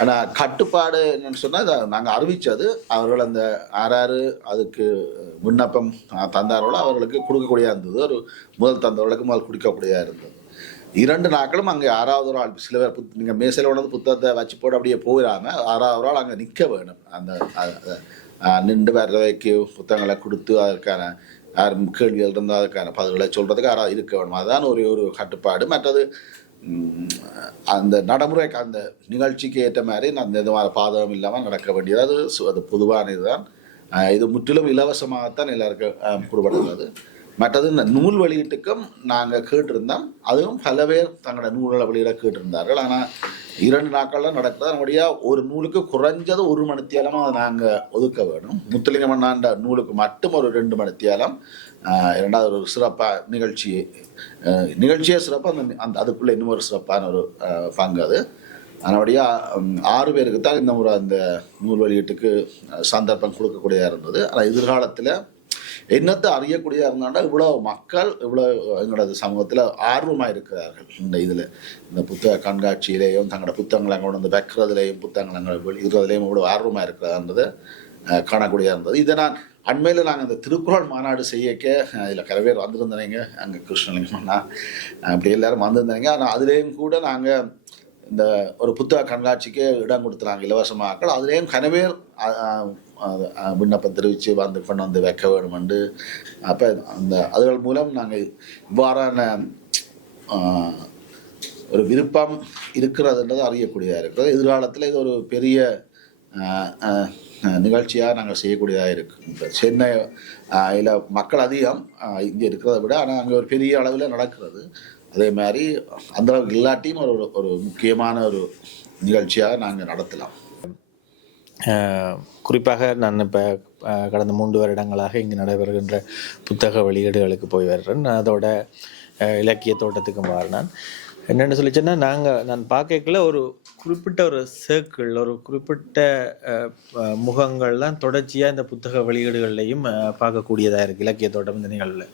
ஆனால் கட்டுப்பாடு என்னென்னு சொன்னால் இதை நாங்கள் அறிவித்தது அவர்கள் அந்த யார் அதுக்கு விண்ணப்பம் தந்தார்களோ அவர்களுக்கு கொடுக்கக்கூடியதாக இருந்தது. ஒரு முதல் தந்தவர்களுக்கு முதல் கொடுக்கக்கூடியதாக இருந்தது. 2 நாட்களும் அங்கே 6வது ஒரு ஆள், சில பேர் நீங்கள் மேசையில் உணர்ந்து புத்தகத்தை வச்சு போட்டு அப்படியே போயிடாங்க. 6வது ஆள் அங்கே நிற்க வேணும். அந்த நின்று வர்றவைக்கு புத்தகங்களை கொடுத்து அதற்கான யாரும் கேள்விகள் இருந்தால் அதுக்கான பதில்களை சொல்கிறதுக்கு யாராவது இருக்க வேணும். அதுதான் ஒரு கட்டுப்பாடு. மற்றது அந்த நடைமுறைக்கு அந்த நிகழ்ச்சிக்கு ஏற்ற மாதிரி அந்த எந்த மாதிரி பாதகம் இல்லாமல் நடக்க வேண்டியது அது பொதுவான இதுதான். இது முற்றிலும் இலவசமாகத்தான் எல்லாருக்கும் கொடுப்படுகிறது. மற்றது இந்த நூல் வெளியீட்டுக்கும் நாங்கள் கேட்டிருந்தோம். அதுவும் பல பேர் தங்களோட நூல்களை வெளியிட கேட்டிருந்தார்கள். ஆனால் 2 நாட்கள்லாம் நடக்கிறது. நம்முடைய ஒரு நூலுக்கு குறைஞ்சது 1 மணித்தியாலமாக அதை நாங்கள் ஒதுக்க வேணும். முத்துலிங்கம் அண்ணாண்ட நூலுக்கு மட்டும் ஒரு 2 மணித்தியாலம். 2வது ஒரு சிறப்பாக நிகழ்ச்சியே சிறப்பாக அந்த அதுக்குள்ளே இன்னும் ஒரு சிறப்பான ஒரு பங்கு அது. அதனுடைய 6 பேருக்கு தான் இந்த முறை அந்த நூல் வெளியீட்டுக்கு சந்தர்ப்பம் கொடுக்கக்கூடியதாக இருந்தது. ஆனால் எதிர்காலத்தில் என்னத்தை அறியக்கூடியதாக இருந்தாண்டா இவ்வளோ மக்கள் இவ்வளோ எங்களோட சமூகத்தில் ஆர்வமாக இருக்கிறார்கள். இந்த புத்தக கண்காட்சியிலேயும் தங்களோட புத்தகங்களை கொண்டு வந்து வைக்கிறதுலேயும் புத்தகங்களை வெளியிடுறதுலேயும் இவ்வளோ ஆர்வமாக இருக்கிறான்றது காணக்கூடியதாக இருந்தது. இதை நான் அண்மையில் நாங்கள் இந்த திருக்குறள் மாநாடு செய்யக்க இதில் கரை பேர் வந்திருந்தேங்க. அங்கே கிருஷ்ணலிங்கம்னா அப்படி எல்லோரும் வந்திருந்தாங்க. ஆனால் அதுலேயும் கூட நாங்கள் இந்த ஒரு புத்தக கண்காட்சிக்கு இடம் கொடுத்துறாங்க இலவசமாக்கள். அதுலேயும் கனவேர் விண்ணப்பம் தெரிவித்து கொண்டு வந்து வைக்க வேணுமெண்டு. அப்போ அதுகள் மூலம் நாங்கள் இவ்வாறான ஒரு விருப்பம் இருக்கிறதுன்றது அறியக்கூடியதாக இருக்கிறது. எதிர்காலத்தில் இது ஒரு பெரிய நிகழ்ச்சியாக நாங்கள் செய்யக்கூடியதாக இருக்குது. இப்போ சென்னையில் மக்கள் அதிகம் இங்கே இருக்கிறத விட, ஆனால் அங்கே ஒரு பெரிய அளவில் நடக்கிறது. அதே மாதிரி அந்த அளவுக்கு இல்லாட்டியும் ஒரு முக்கியமான ஒரு நிகழ்ச்சியாக நாங்கள் நடத்தலாம். குறிப்பாக நான் இப்போ கடந்த 3 வருடங்களாக இங்கு நடைபெறுகின்ற புத்தக வெளியீடுகளுக்கு போய் வர்றேன். அதோட இலக்கிய தோட்டத்துக்கு மாறினான். என்னென்னு சொல்லிச்சேன்னா நான் பார்க்கல ஒரு குறிப்பிட்ட ஒரு சர்க்கிள், ஒரு குறிப்பிட்ட முகங்கள் தான் தொடர்ச்சியாக இந்த புத்தக வெளியீடுகள்லையும் பார்க்கக்கூடியதாக இருக்குது இலக்கிய தோட்டம் இந்த நிகழ்வில்.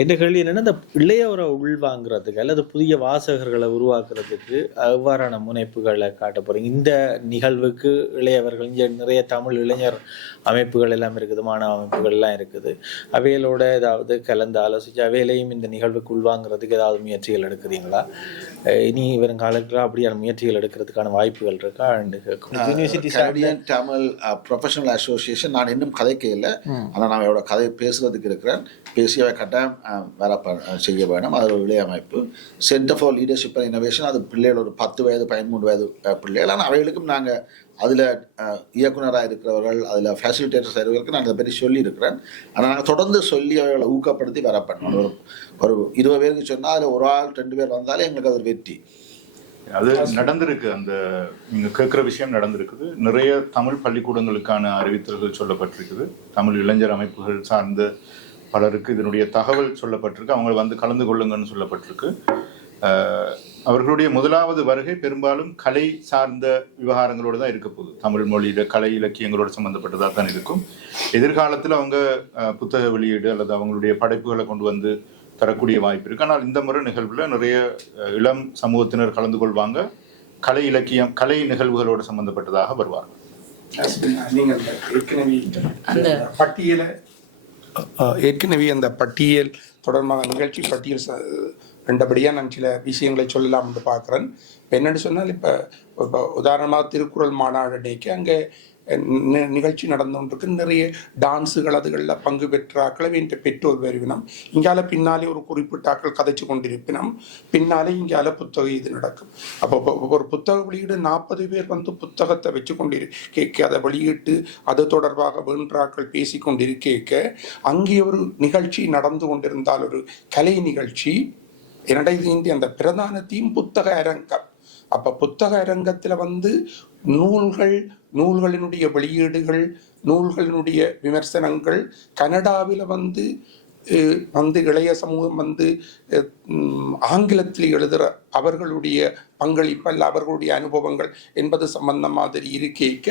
என்ற கேள்வி என்னென்னா, இந்த இளையவரை உள்வாங்கிறதுக்கு அல்லது புதிய வாசகர்களை உருவாக்குறதுக்கு எவ்வாறான முனைப்புகளை காட்ட போகிறீங்க? இந்த நிகழ்வுக்கு இளையவர்கள் இங்கே நிறைய தமிழ் இளைஞர் அமைப்புகள் எல்லாம் இருக்குது, மாணவ அமைப்புகள் எல்லாம் இருக்குது. அவைகளோட ஏதாவது கலந்து ஆலோசித்து அவைகளையும் இந்த நிகழ்வுக்கு உள்வாங்கிறதுக்கு ஏதாவது முயற்சிகள் எடுக்கிறீங்களா? இனி வரும் காலத்தில் அப்படியான முயற்சிகள் எடுக்கிறதுக்கான வாய்ப்புகள் இருக்கா? யூனிவர்சிட்டி தமிழ் ப்ரொஃபஷனல் அசோசியேஷன் நான் இன்னும் கதைக்க இல்லை. ஆனால் நான் என்னோட கதை பேசுறதுக்கு இருக்கிறேன். பேசியவை கட்டாயம் வேலை செய்ய வேணும். அது ஒரு இளைய அமைப்பு centre for leadership and innovation. அது பிள்ளைகள் ஒரு 10 வயது 13 வயது பிள்ளைகள். ஆனால் அவைகளுக்கும் நாங்கள் அதில் இயக்குனராக இருக்கிறவர்கள், அதில் ஃபேசிலிட்டேட்டர்ஸ் இருக்கிறவர்களுக்கு நான் அதை பற்றி சொல்லியிருக்கிறேன். ஆனால் நாங்கள் தொடர்ந்து சொல்லி அவர்களை ஊக்கப்படுத்தி வரப்படணும். ஒரு 20 பேருக்கு சொன்னால் அதில் ஒரு ஆள் 2 பேர் வந்தாலே எங்களுக்கு அது வெற்றி. அது நடந்திருக்கு. அந்த நீங்கள் கேட்குற விஷயம் நடந்திருக்குது. நிறைய தமிழ் பள்ளிக்கூடங்களுக்கான அறிவித்தல்கள் சொல்லப்பட்டிருக்குது. தமிழ் இளைஞர் அமைப்புகள் சார்ந்த பலருக்கு இதனுடைய தகவல் சொல்லப்பட்டிருக்கு. அவங்க வந்து கலந்து கொள்ளுங்கன்னு சொல்லப்பட்டிருக்கு. அவர்களுடைய முதலாவது வருகை பெரும்பாலும் கலை சார்ந்த விவகாரங்களோடு தான் இருக்க போகுது. தமிழ் மொழியில கலை இலக்கியங்களோடு சம்மந்தப்பட்டதாக தான் இருக்கும். எதிர்காலத்தில் அவங்க புத்தக வெளியீடு அல்லது அவங்களுடைய படைப்புகளை கொண்டு வந்து தரக்கூடிய வாய்ப்பு இருக்கு. ஆனால் இந்த முறை நிகழ்வுல நிறைய இளம் சமூகத்தினர் கலந்து கொள்வாங்க. கலை இலக்கியம் கலை நிகழ்வுகளோடு சம்பந்தப்பட்டதாக வருவார்கள். நீங்கள் ஏற்கனவே அந்த பட்டியல் தொடர்பான நிகழ்ச்சி பட்டியல் ரெண்டபடியாக நான் சில விஷயங்களை சொல்லலாம் என்று பார்க்குறேன். இப்போ என்னென்னு சொன்னால், இப்போ உதாரணமாக திருக்குறள் மாநாடு அன்னைக்கு அங்கே நிகழ்ச்சி நடந்து கொண்டிருக்கு. நிறைய டான்ஸுகள் அதுகளில் பங்கு பெற்றாக்களை என்ற பெற்றோர் வருவினம். இங்கால பின்னாலே ஒரு குறிப்பிட்ட ஆக்கள் கதைச்சு கொண்டிருப்பினம். பின்னாலே இங்கால புத்தக இது நடக்கும். அப்போ ஒரு புத்தக வெளியீடு 40 பேர் வந்து புத்தகத்தை வச்சு கொண்டிருக்க, அதை வெளியிட்டு அது தொடர்பாக வேண்டாக்கள் பேசி கொண்டிருக்க, அங்கே ஒரு நிகழ்ச்சி நடந்து கொண்டிருந்தால், ஒரு கலை நிகழ்ச்சி, என்னடா இது அந்த பிரதான தீம் புத்தக அரங்கம். அப்போ புத்தக அரங்கத்தில் வந்து நூல்களினுடைய வெளியீடுகள், நூல்களினுடைய விமர்சனங்கள், கனடாவில் வந்து இளைய சமூகம் வந்து ஆங்கிலத்தில் எழுதுகிற அவர்களுடைய பங்களிப்பு அல்ல அவர்களுடைய அனுபவங்கள் என்பது சம்பந்த மாதிரி இருக்க,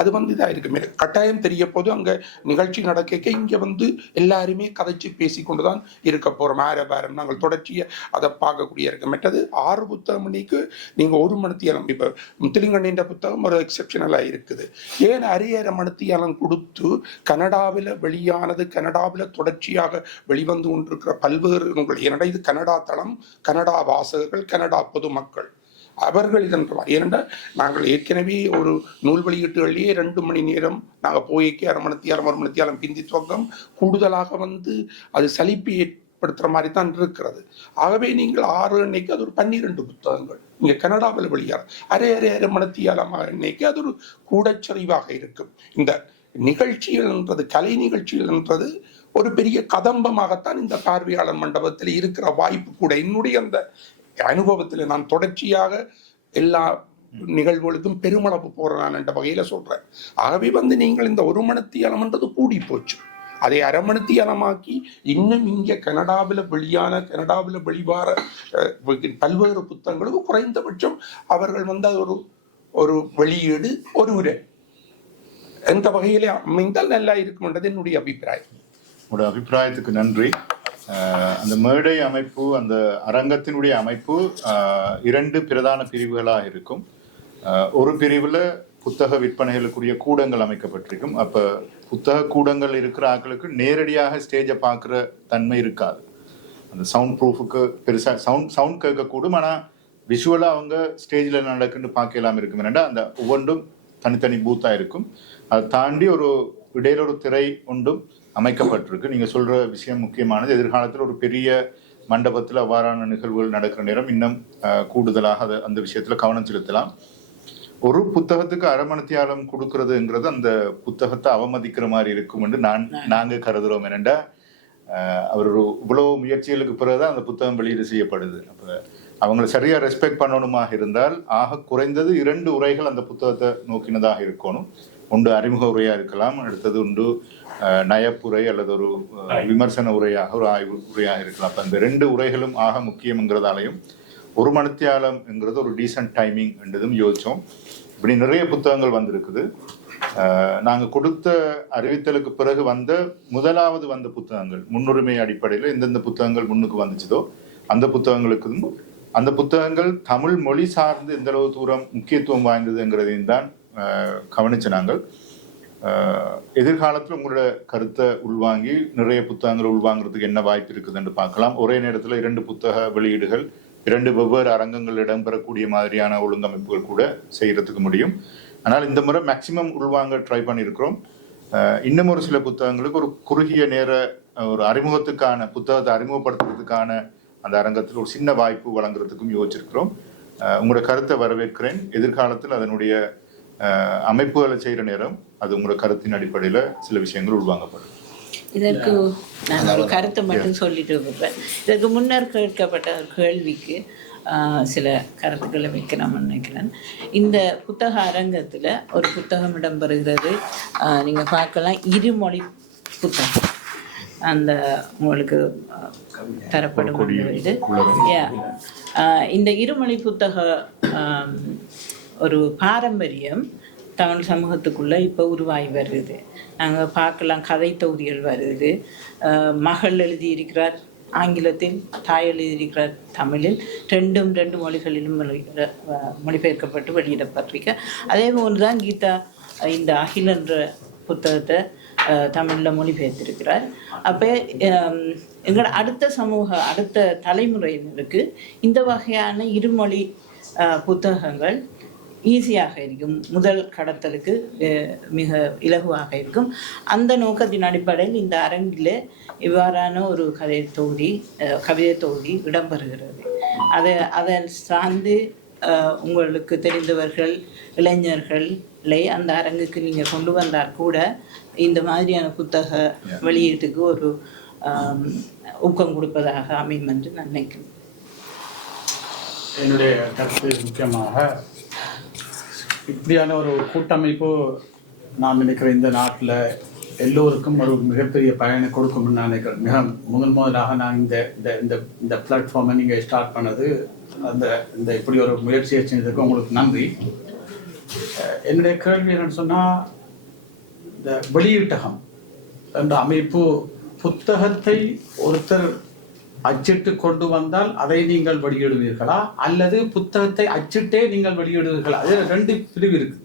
அது வந்து இதாக இருக்கு. கட்டாயம் தெரிய போது அங்கே நிகழ்ச்சி நடக்க இங்கே வந்து எல்லாருமே கதைச்சு பேசிக்கொண்டு தான் இருக்க போகிறோம். வாரம் நாங்கள் தொடர்ச்சியை அதை பார்க்கக்கூடிய இருக்கு. மற்றது 6 புத்தகம் மணிக்கு நீங்கள் 1 மணித்தியாலம், இப்போ முத்துலிங்கண்ணின்ற புத்தகம் ஒரு எக்ஸெப்ஷனலாக இருக்குது. ஏன் அரையரை மணித்தியாலம் கொடுத்து கனடாவில் வெளியானது, கனடாவில் தொடர்ச்சியாக வெளிவந்து கொண்டிருக்கிற பல்வேறு நூல்கள், ஏனடா இது கனடா தளம், கனடா வாசகர்கள், கனடா பொதுமக்கள் அவர்கள் இதென்றார். ஏனென்றால் நாங்கள் ஏற்கனவே ஒரு நூல் வெளியீட்டுகளிலேயே 2 மணி நேரம் நாங்கள் போய்க்கு 1/2 மணித்தியாலம் 1 மணித்தியாலம் பிந்தி துவக்கம் கூடுதலாக வந்து அது சலிப்பை ஏற்படுத்துகிற மாதிரி தான் இருக்கிறது. ஆகவே நீங்கள் 6 அன்னைக்கு அது ஒரு 12 புத்தகங்கள் இங்கே கனடாவில் வெளியார், அரை மணித்தியாலம் அன்னைக்கு அது ஒரு கூடச்சரிவாக இருக்கும். இந்த நிகழ்ச்சிகள் என்றது, கலை நிகழ்ச்சிகள் என்றது ஒரு பெரிய கதம்பமாகத்தான் இந்த பார்வையாளர் மண்டபத்தில் இருக்கிற வாய்ப்பு கூட. என்னுடைய அந்த அனுபவத்தில் நான் தொடர்ச்சியாக எல்லா நிகழ்வுகளுக்கும் பெருமளவு போறேன் நான் என்ற வகையில சொல்றேன். ஆகவே வந்து நீங்கள் இந்த 1 மணித்தியாலம்ன்றது கூடி போச்சு. அதை 1/2 மணித்தியாலமாக்கி இன்னும் இங்கே கனடாவில் வெளிவார பல்வேறு புத்தகங்களுக்கு குறைந்தபட்சம் அவர்கள் வந்து அது ஒரு வெளியீடு, ஒரு உரை எந்த வகையிலே அமைந்தால் நல்லா இருக்கும்ன்றது என்னுடைய அபிப்பிராயம். உங்களோட அபிப்பிராயத்துக்கு நன்றி. அந்த மேடை அமைப்பு, அந்த அரங்கத்தினுடைய அமைப்பு 2 பிரதான பிரிவுகளாக இருக்கும். ஒரு பிரிவில் புத்தக விற்பனைகளுக்குரிய கூடங்கள் அமைக்கப்பட்டிருக்கும். அப்போ புத்தக கூடங்கள் இருக்கிற ஆட்களுக்கு நேரடியாக ஸ்டேஜை பார்க்குற தன்மை இருக்காது. அந்த சவுண்ட் ப்ரூஃபுக்கு பெருசாக சவுண்ட் கேட்கக்கூடும், ஆனால் விஷுவலாக அவங்க ஸ்டேஜில் நடக்குன்னு பார்க்கலாம் இருக்கும். ஏன்னா அந்த ஒவ்வொன்றும் தனித்தனி பூத்தாக இருக்கும். அதை தாண்டி ஒரு இடையில ஒரு திரை ஒன்றும் அமைக்கப்பட்டிருக்கு. நீங்கள் சொல்கிற விஷயம் முக்கியமானது. எதிர்காலத்தில் ஒரு பெரிய மண்டபத்தில் அவ்வாறான நிகழ்வுகள் நடக்கிற நேரம் இன்னும் கூடுதலாக அந்த விஷயத்தில் கவனம் செலுத்தலாம். ஒரு புத்தகத்துக்கு 1/2 மணித்தியாலம் கொடுக்கறதுங்கிறது அந்த புத்தகத்தை அவமதிக்கிற மாதிரி இருக்கும் என்று நாங்கள் கருதுகிறோம். என்னென்னா அவர் ஒரு இவ்வளவு முயற்சிகளுக்கு பிறகுதான் அந்த புத்தகம் வெளியீடு செய்யப்படுது. அப்போ அவங்களை சரியாக ரெஸ்பெக்ட் பண்ணணுமாக இருந்தால் ஆக குறைந்தது 2 உரைகள் அந்த புத்தகத்தை நோக்கினதாக இருக்கணும். ஒன்று அறிமுக உரையாக இருக்கலாம், அடுத்தது ஒன்று நயப்புரை அல்லது ஒரு விமர்சன உரையாக, ஒரு ஆய்வு உரையாக இருக்கலாம். அப்போ அந்த 2 உரைகளும் ஆக முக்கியம்ங்கிறதாலையும் 1 மணித்தியாலம்ங்கிறது ஒரு டீசன்ட் டைமிங் என்றதும் யோசித்தோம். இப்படி நிறைய புத்தகங்கள் வந்திருக்குது. நாங்கள் கொடுத்த அறிவித்தலுக்கு பிறகு முதலாவது வந்த புத்தகங்கள் முன்னுரிமை அடிப்படையில் எந்தெந்த புத்தகங்கள் முன்னுக்கு வந்துச்சதோ அந்த புத்தகங்களுக்கும், அந்த புத்தகங்கள் தமிழ் மொழி சார்ந்து எந்த அளவு தூரம் முக்கியத்துவம் வாய்ந்ததுங்கிறதையும் தான் கவனிச்ச நாங்கள். எதிர்காலத்தில் உங்களோட கருத்தை உள்வாங்கி நிறைய புத்தகங்களை உள்வாங்கிறதுக்கு என்ன வாய்ப்பு இருக்குதுன்னு பார்க்கலாம். ஒரே நேரத்தில் 2 புத்தக வெளியீடுகள் 2 வெவ்வேறு அரங்கங்கள் இடம்பெறக்கூடிய மாதிரியான ஒழுங்கமைப்புகள் கூட செய்யறதுக்கு முடியும். ஆனால் இந்த முறை மேக்சிமம் உள்வாங்க ட்ரை பண்ணியிருக்கிறோம். இன்னும் ஒரு சில புத்தகங்களுக்கு ஒரு குறுகிய நேர ஒரு அறிமுகத்துக்கான புத்தகத்தை அறிமுகப்படுத்துறதுக்கான அந்த அரங்கத்தில் ஒரு சின்ன வாய்ப்பு வழங்குறதுக்கும் யோசிச்சிருக்கிறோம். உங்களோட கருத்தை வரவேற்கிறேன். எதிர்காலத்தில் அதனுடைய அமைப்புகளை செய்கிற நேரம் அது உங்களோட கருத்தின் அடிப்படையில் சில விஷயங்கள் உள்வாங்கப்படும். இதற்கு நான் ஒரு கருத்தை மட்டும் சொல்லிட்டு இருப்பேன். இதற்கு முன்னர் கேட்கப்பட்ட கேள்விக்கு சில கருத்துக்களை வைக்கலாம்னு நினைக்கிறேன். இந்த புத்தக அரங்கத்தில் ஒரு புத்தகம் இடம்பெறுகிறது. நீங்கள் பார்க்கலாம், இருமொழி புத்தகம். அந்த உங்களுக்கு தரப்படும் இது இந்த இருமொழி புத்தக ஒரு பாரம்பரியம் தமிழ் சமூகத்துக்குள்ளே இப்போ உருவாகி வருது. நாங்கள் பார்க்கலாம், கதை தொகுதிகள் வருது. மகள் எழுதியிருக்கிறார் ஆங்கிலத்தில், தாய் எழுதியிருக்கிறார் தமிழில். ரெண்டு மொழிகளிலும் மொழிபெயர்க்கப்பட்டு வெளியிடப்பட்டிருக்க. அதே போன்று தான் கீதா இந்த அகில் என்ற புத்தகத்தை தமிழில் மொழிபெயர்த்திருக்கிறார். அப்போ எங்களோட அடுத்த தலைமுறையினருக்கு இந்த வகையான இருமொழி புத்தகங்கள் ஈஸியாக இருக்கும், முதல் கடத்தலுக்கு மிக இலகுவாக இருக்கும். அந்த நோக்கத்தின் அடிப்படையில் இந்த அரங்கில் இவ்வாறான ஒரு கவிதை தொகுதி இடம்பெறுகிறது. அதை சார்ந்து உங்களுக்கு தெரிந்தவர்கள் இளைஞர்களை அந்த அரங்குக்கு நீங்கள் கொண்டு வந்தால் கூட இந்த மாதிரியான புத்தக வெளியீட்டுக்கு ஒரு ஊக்கம் கொடுப்பதாக அமையும் என்று நான் நினைக்கிறேன். என்னுடைய கருத்து முக்கியமாக இப்படியான ஒரு கூட்டமைப்பு நான் நினைக்கிறேன் இந்த நாட்டில் எல்லோருக்கும் ஒரு மிகப்பெரிய பயனை கொடுக்கும்னு நான் நினைக்கிறேன். மிக முதலாக நான் இந்த பிளாட்ஃபார்மை நீங்கள் ஸ்டார்ட் பண்ணது, இந்த இப்படி ஒரு முயற்சியை செஞ்சதுக்கு உங்களுக்கு நன்றி. என்னுடைய கேள்வி என்னன்னு சொன்னால், இந்த வெளியீட்டகம் என்ற அமைப்பு புத்தகத்தை ஒருத்தர் அச்சிட்டு கொண்டு வந்தால் அதை நீங்கள் வெளியிடுவீர்களா, அல்லது புத்தகத்தை அச்சிட்டே நீங்கள் வெளியிடுவீர்களா? அதில் 2 பிரிவு இருக்கு.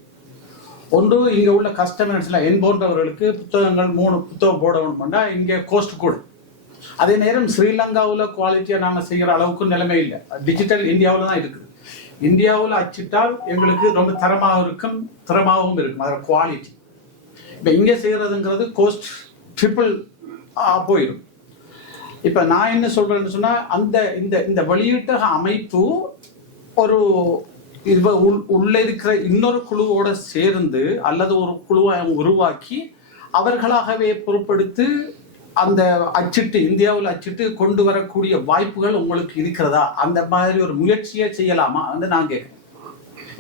ஒன்று, இங்கே உள்ள கஸ்டமர்ஸ்ல என் போன்றவர்களுக்கு புத்தகங்கள் 3 புத்தகம் போட வேணும்னா இங்கே கோஸ்ட் கூட. அதே நேரம் ஸ்ரீலங்காவில் குவாலிட்டியாக நாங்கள் செய்கிற அளவுக்கு நிலைமை இல்லை. டிஜிட்டல் இந்தியாவில் தான் இருக்குது. இந்தியாவில் அச்சிட்டால் எங்களுக்கு ரொம்ப தரமாகவும் இருக்கும் அதில் குவாலிட்டி. இப்போ இங்கே செய்கிறதுங்கிறது கோஸ்ட் ட்ரிபிள் போயிடும். இப்போ நான் என்ன சொல்கிறேன்னு சொன்னால், இந்த வெளியீட்டக அமைப்பு ஒரு உள்ளே இருக்கிற இன்னொரு குழுவோட சேர்ந்து அல்லது ஒரு குழுவை உருவாக்கி அவர்களாகவே பொறுப்படுத்தி அந்த இந்தியாவில் அச்சிட்டு கொண்டு வரக்கூடிய வாய்ப்புகள் உங்களுக்கு இருக்கிறதா? அந்த மாதிரி ஒரு முயற்சியை செய்யலாமா வந்து நான் கேட்குறேன்.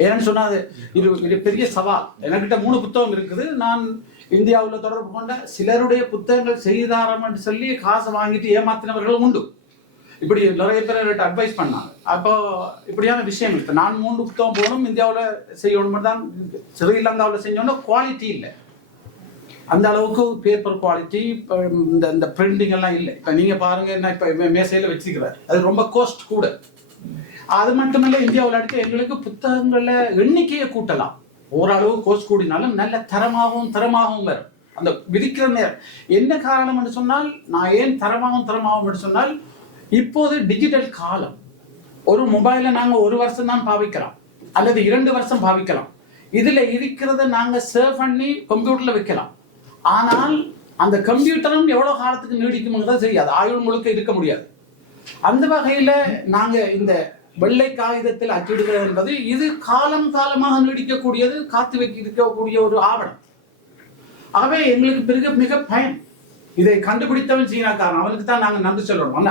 ஏன்னு சொன்னால் இது பெரிய சவால். என்கிட்ட 3 புத்தகம் இருக்குது. நான் இந்தியாவில் தொடர்பு கொண்ட சிலருடைய புத்தகங்கள் செய்தாரம்னு சொல்லி காசை வாங்கிட்டு ஏமாத்தினவர்களும் உண்டு. இப்படி நிறைய பேர் அட்வைஸ் பண்ணாங்க. அப்போ இப்படியான விஷயங்கள் இப்போ நான் 3 புத்தகம் போகணும், இந்தியாவில் செய்யணும் தான். ஸ்ரீலங்காவில் செஞ்சோன்னா குவாலிட்டி இல்லை, அந்த அளவுக்கு பேப்பர் குவாலிட்டி, இந்த பிரிண்டிங் எல்லாம் இல்லை. இப்போ நீங்கள் பாருங்க, என்ன இப்போ மேசையில் வச்சுக்கிறார், அது ரொம்ப கோஸ்ட் கூட. அது மட்டுமல்ல, இந்தியாவில் அடுத்து எங்களுக்கு புத்தகங்கள எண்ணிக்கையை கூட்டலாம், ஓரளவு கோஸ்ட் கூடினாலும் நல்ல தரமாகவும் வரும். அந்த விதிக்கிற நேரம் என்ன காரணம் என்று சொன்னால், நான் ஏன் தரமாகவும் என்று சொன்னால், இப்போது டிஜிட்டல் காலம். ஒரு மொபைலை நாங்கள் 1 வருஷம் தான் பாவிக்கலாம் அல்லது 2 வருஷம் பாவிக்கலாம். இதில் இருக்கிறத நாங்கள் சேவ் பண்ணி கம்ப்யூட்டரில் வைக்கலாம். ஆனால் அந்த கம்ப்யூட்டரும் எவ்வளோ காலத்துக்கு நீடிக்கும்ங்கிறத தெரியாது, ஆயுள் முழுக்க இருக்க முடியாது. அந்த வகையில் நாங்கள் இந்த வெள்ளை காகிதத்தில் அச்சிடுகிறது என்பது இது காலமாக நீடிக்கக்கூடியது, காத்து வைக்கக்கூடிய ஒரு ஆவணம். ஆகவே எங்களுக்கு மிக பயன். இதை கண்டுபிடித்தவன் சீனாக்காரன், அவனுக்கு தான் நாங்கள் நன்றி சொல்றோம்.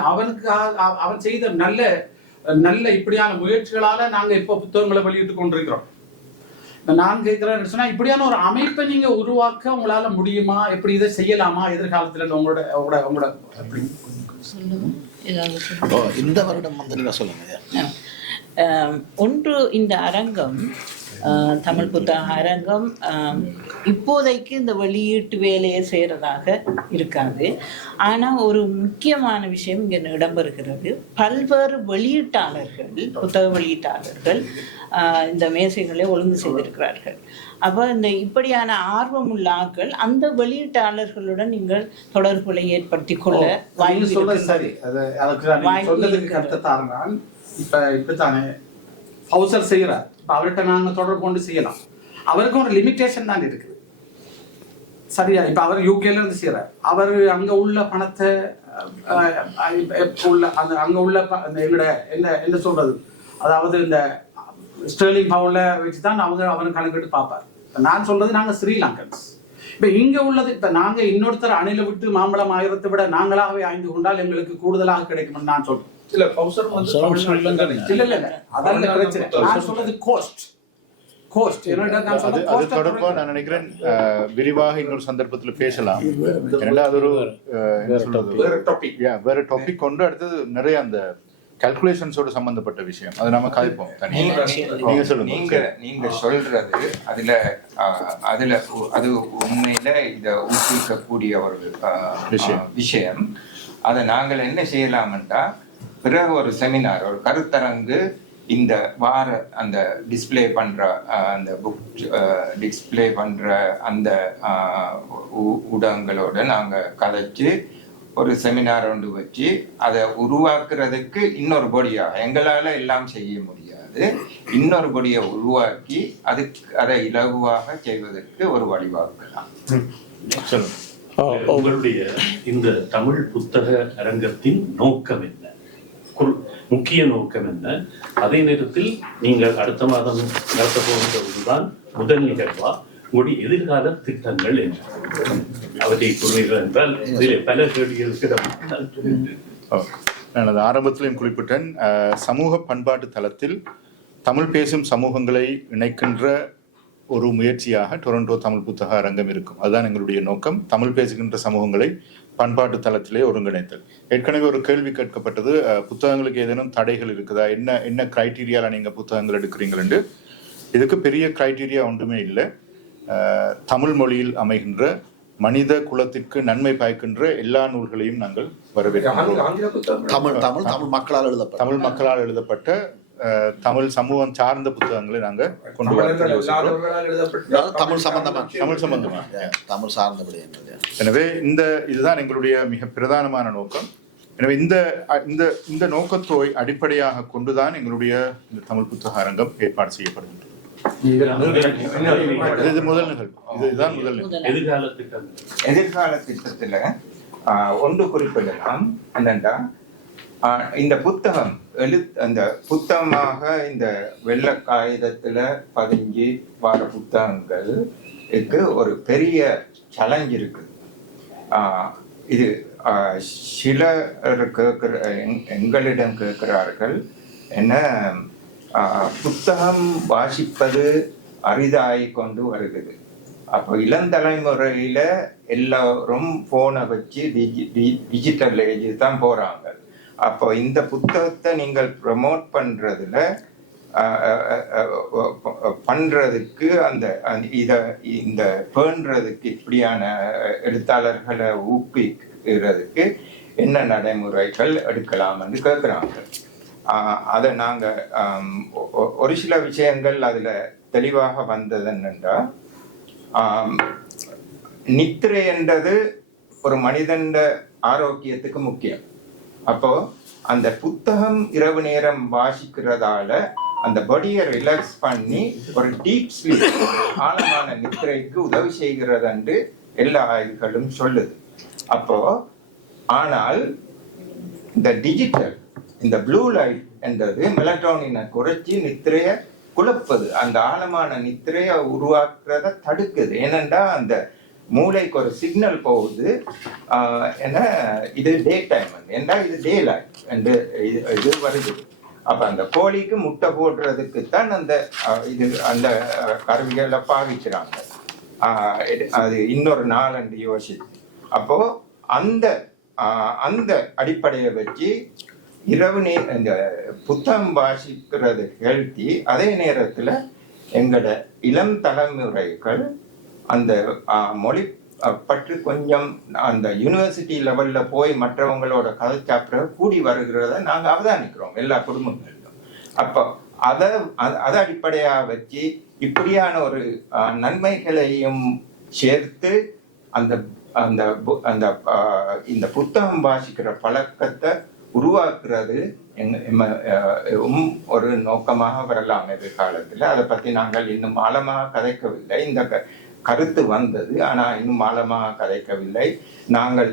அவன் செய்த நல்ல இப்படியான முயற்சிகளால நாங்கள் இப்போ புத்தகங்களை வெளியிட்டு கொண்டிருக்கிறோம். நான் கேட்கிறேன் சொன்னா, இப்படியான ஒரு அமைப்பை நீங்க உருவாக்க உங்களால முடியுமா? எப்படி இதை செய்யலாமா எதிர்காலத்துல? உங்களோட இந்த வருடம் வந்து சொல்லுங்க. ஒன்று, இந்த அரங்கம், தமிழ் புத்தக அரங்கம் இப்போதைக்கு இந்த வெளியீட்டு வேலையை செய்கிறதாக இருக்காது. ஆனால் ஒரு முக்கியமான விஷயம் இங்கே இடம்பெறுகிறது. பல்வேறு வெளியீட்டாளர்கள், புத்தக வெளியீட்டாளர்கள் இந்த மேசைகளை ஒழுங்கு செய்திருக்கிறார்கள். அப்போ இந்த இப்படியான ஆர்வமுள்ள ஆட்கள் அந்த வெளியீட்டாளர்களுடன் நீங்கள் தொடர்புகளை ஏற்படுத்தி கொள்ள வாய்ப்பு. சரி, இப்படித்தானே ஹவுசர் செய்கிறார். இப்போ அவர்கிட்ட நாங்கள் தொடர்பு கொண்டு செய்யலாம். அவருக்கும் ஒரு லிமிட்டேஷன் தான் இருக்குது, சரியா? இப்போ அவர் யூகேல இருந்து செய்கிறார். அவர் அங்கே உள்ள பணத்தை அங்கே உள்ள எங்களோட என்ன சொல்றது, அதாவது இந்த ஸ்டெர்லிங் பவுன்ல வச்சு தான் அவருக்கு கணக்கிட்டு பார்ப்பார். நான் சொல்றது, நாங்கள் ஸ்ரீலங்கன்ஸ். இப்போ இங்கே உள்ளது, இப்போ நாங்கள் இன்னொருத்தர் அணில விட்டு மாம்பழம் ஆயிரத்தை விட நாங்களாகவே ஆய்ந்து கொண்டால் எங்களுக்கு கூடுதலாக கிடைக்கும்னு நான் சொல்றேன். இல்ல கௌசரம் வந்து தமிழ்நாட்டுல தானே. இல்ல அதான் பிரச்சனை. நான் சொல்றது கோஸ்ட் அது தொடர்பா நான் நினைக்கிறேன் விரிவாக இன்னொரு சந்தர்ப்பத்தில் பேசலாம். ஏன்னா அது ஒரு என்ன சொல்றது வேற டாபிக் கொண்டு அடுத்தது நிறைய அந்த கால்குலேஷன்ஸோட சம்பந்தப்பட்ட விஷயம். அதை நாம கதைப்போம். நீங்க சொல்லுங்க. நீங்க சொல்றது அதுல அது உண்மையில இதை ஊக்குவிக்கக்கூடிய ஒரு விஷயம். அதை நாங்கள் என்ன செய்யலாம்டா, பிறகு ஒரு செமினார், ஒரு கருத்தரங்கு இந்த வார அந்த டிஸ்பிளே பண்ற அந்த புக் டிஸ்பிளே பண்ற அந்த ஊடகங்களோட நாங்க கதைச்சு ஒரு செமினார் ஒன்று வச்சு அதை உருவாக்குறதுக்கு இன்னொரு பொடியாக எங்களால் எல்லாம் செய்ய முடியாது, இன்னொரு பொடியை உருவாக்கி அதை இலகுவாக செய்வதற்கு ஒரு வழிவகுக்கலாம். உங்களுடைய இந்த தமிழ் புத்தக அரங்கத்தின் நோக்கம் என்ன, முக்கிய நோக்கம் என்ன? அதே நேரத்தில் நீங்கள் அடுத்த மாதம் நடத்த போகின்றதுதான் முதல் நிகழ்வா? உங்களுடைய எதிர்கால திட்டங்கள் என்ன, அவற்றை கூறுவீர்கள் என்றால் இதில் பல கேள்விகளுக்கு நான் அது ஆரம்பத்திலையும் குறிப்பிட்டேன். சமூக பண்பாட்டு தளத்தில் தமிழ் பேசும் சமூகங்களை இணைக்கின்ற ஒரு முயற்சியாக டொரண்டோ தமிழ் புத்தக அரங்கம் இருக்கும். அதுதான் எங்களுடைய நோக்கம், தமிழ் பேசுகின்ற சமூகங்களை பண்பாட்டு தளத்திலே ஒருங்கிணைத்தல். ஏற்கனவே ஒரு கேள்வி கேட்கப்பட்டது, புத்தகங்களுக்கு ஏதேனும் தடைகள் இருக்குதா, என்ன கிரைட்டீரியாவில் நீங்கள் புத்தகங்கள் எடுக்கிறீங்களென்று. இதுக்கு பெரிய கிரைட்டீரியா ஒன்றுமே இல்லை. தமிழ் மொழியில் அமைகின்ற மனித குலத்திற்கு நன்மை பயக்கின்ற எல்லா நூல்களையும் நாங்கள் வரவேற்கிறோம். தமிழ் மக்களால் எழுதப்பட்ட தமிழ் சமூகம் சார்ந்த புத்தகங்களை நாங்கள் கொண்டு தமிழ் சம்பந்தமா தமிழ் சார்ந்தபடி. எனவே இதுதான் எங்களுடைய மிக பிரதானமான நோக்கம். எனவே இந்த நோக்கத்தை அடிப்படையாக கொண்டுதான் எங்களுடைய இந்த தமிழ் புத்தக அரங்கம் ஏற்பாடு செய்யப்படுகின்றது. இது முதல் நிகழ்வு. இதுதான் முதல் நிகழ்வு. எதிர்கால திட்டத்துல ஒன்று குறிப்பிடலாம். என்னண்டா, இந்த புத்தகம் அந்த புத்தகமாக இந்த வெள்ளை காகிதத்துல பதிஞ்சு வர புத்தகங்களுக்கு ஒரு பெரிய சேலஞ்ச் இருக்கு. இது சிலர் எங்களிடம் கேட்கிறார்கள், என்ன புத்தகம் வாசிப்பது அரிதாகி கொண்டு வருகிறது. அப்போ இளந்தலைமுறையில எல்லாரும் போனை வச்சு டிஜிட்டல் ஏஜ் தான் போறாங்க. அப்போ இந்த புத்தகத்தை நீங்கள் ப்ரமோட் பண்றதுக்கு இந்த பேணுறதுக்கு இப்படியான எழுத்தாளர்களை ஊக்குவிக்கிறதுக்கு என்ன நடைமுறைகள் எடுக்கலாம் என்று கேட்குறாங்க. அதை நாங்கள் ஒரு சில விஷயங்கள் அதில் தெளிவாக வந்தது என்னென்றா, நித்திரை என்றது ஒரு மனிதன் ஆரோக்கியத்துக்கு முக்கியம். அப்போ அந்த புத்தகம் இரவு நேரம் வாசிக்கிறதால அந்த பாடியை ரிலாக்ஸ் பண்ணி ஒரு டீப் ஸ்லீப், ஆழமான நித்திரைக்கு உதவி செய்கிறது என்று எல்லா ஆய்வுகளும் சொல்லுது. அப்போ ஆனால் இந்த டிஜிட்டல், இந்த ப்ளூ லைட் என்றது மெலட்டோனினை குறைச்சி நித்திரையை குழப்பது, அந்த ஆழமான நித்திரையை உருவாக்குறத தடுக்குது. ஏனென்றா அந்த மூளைக்கு ஒரு சிக்னல் போகுது, ஏன்னா இது டே டைம், ஏன்னா இது டே லைட் என்று இது வருது. அப்ப அந்த கோழிக்கு முட்டை போடுறதுக்கு தான் அந்த கருவிகளை பாவிக்கிறாங்க. அது இன்னொரு நாள் என்று யோசிச்சு, அப்போ அந்த அடிப்படையை வச்சு இரவு இந்த புத்தகம் வாசிக்கிறது ஹெல்த்தி. அதே நேரத்துல எங்களோட இளம் தலைமுறைகள் அந்த மொழி பற்றி கொஞ்சம் அந்த யூனிவர்சிட்டி லெவல்ல போய் மற்றவங்களோட கதை சாப்பிட கூடி வருகிறத நாங்கள் அவதானிக்கிறோம் எல்லா குடும்பங்களிலும். அப்போ அதை அடிப்படையாக வச்சு இப்படியான ஒரு நன்மைகளையும் சேர்த்து இந்த புத்தகம் வாசிக்கிற பழக்கத்தை உருவாக்குறது ஒரு நோக்கமாக வரலாம் எதிர்காலத்தில். அதை பற்றி நாங்கள் இன்னும் ஆழமாக கதைக்கவில்லை. இந்த கருத்து வந்தது, ஆனால் இன்னும் ஆழமாக கதைக்கவில்லை. நாங்கள்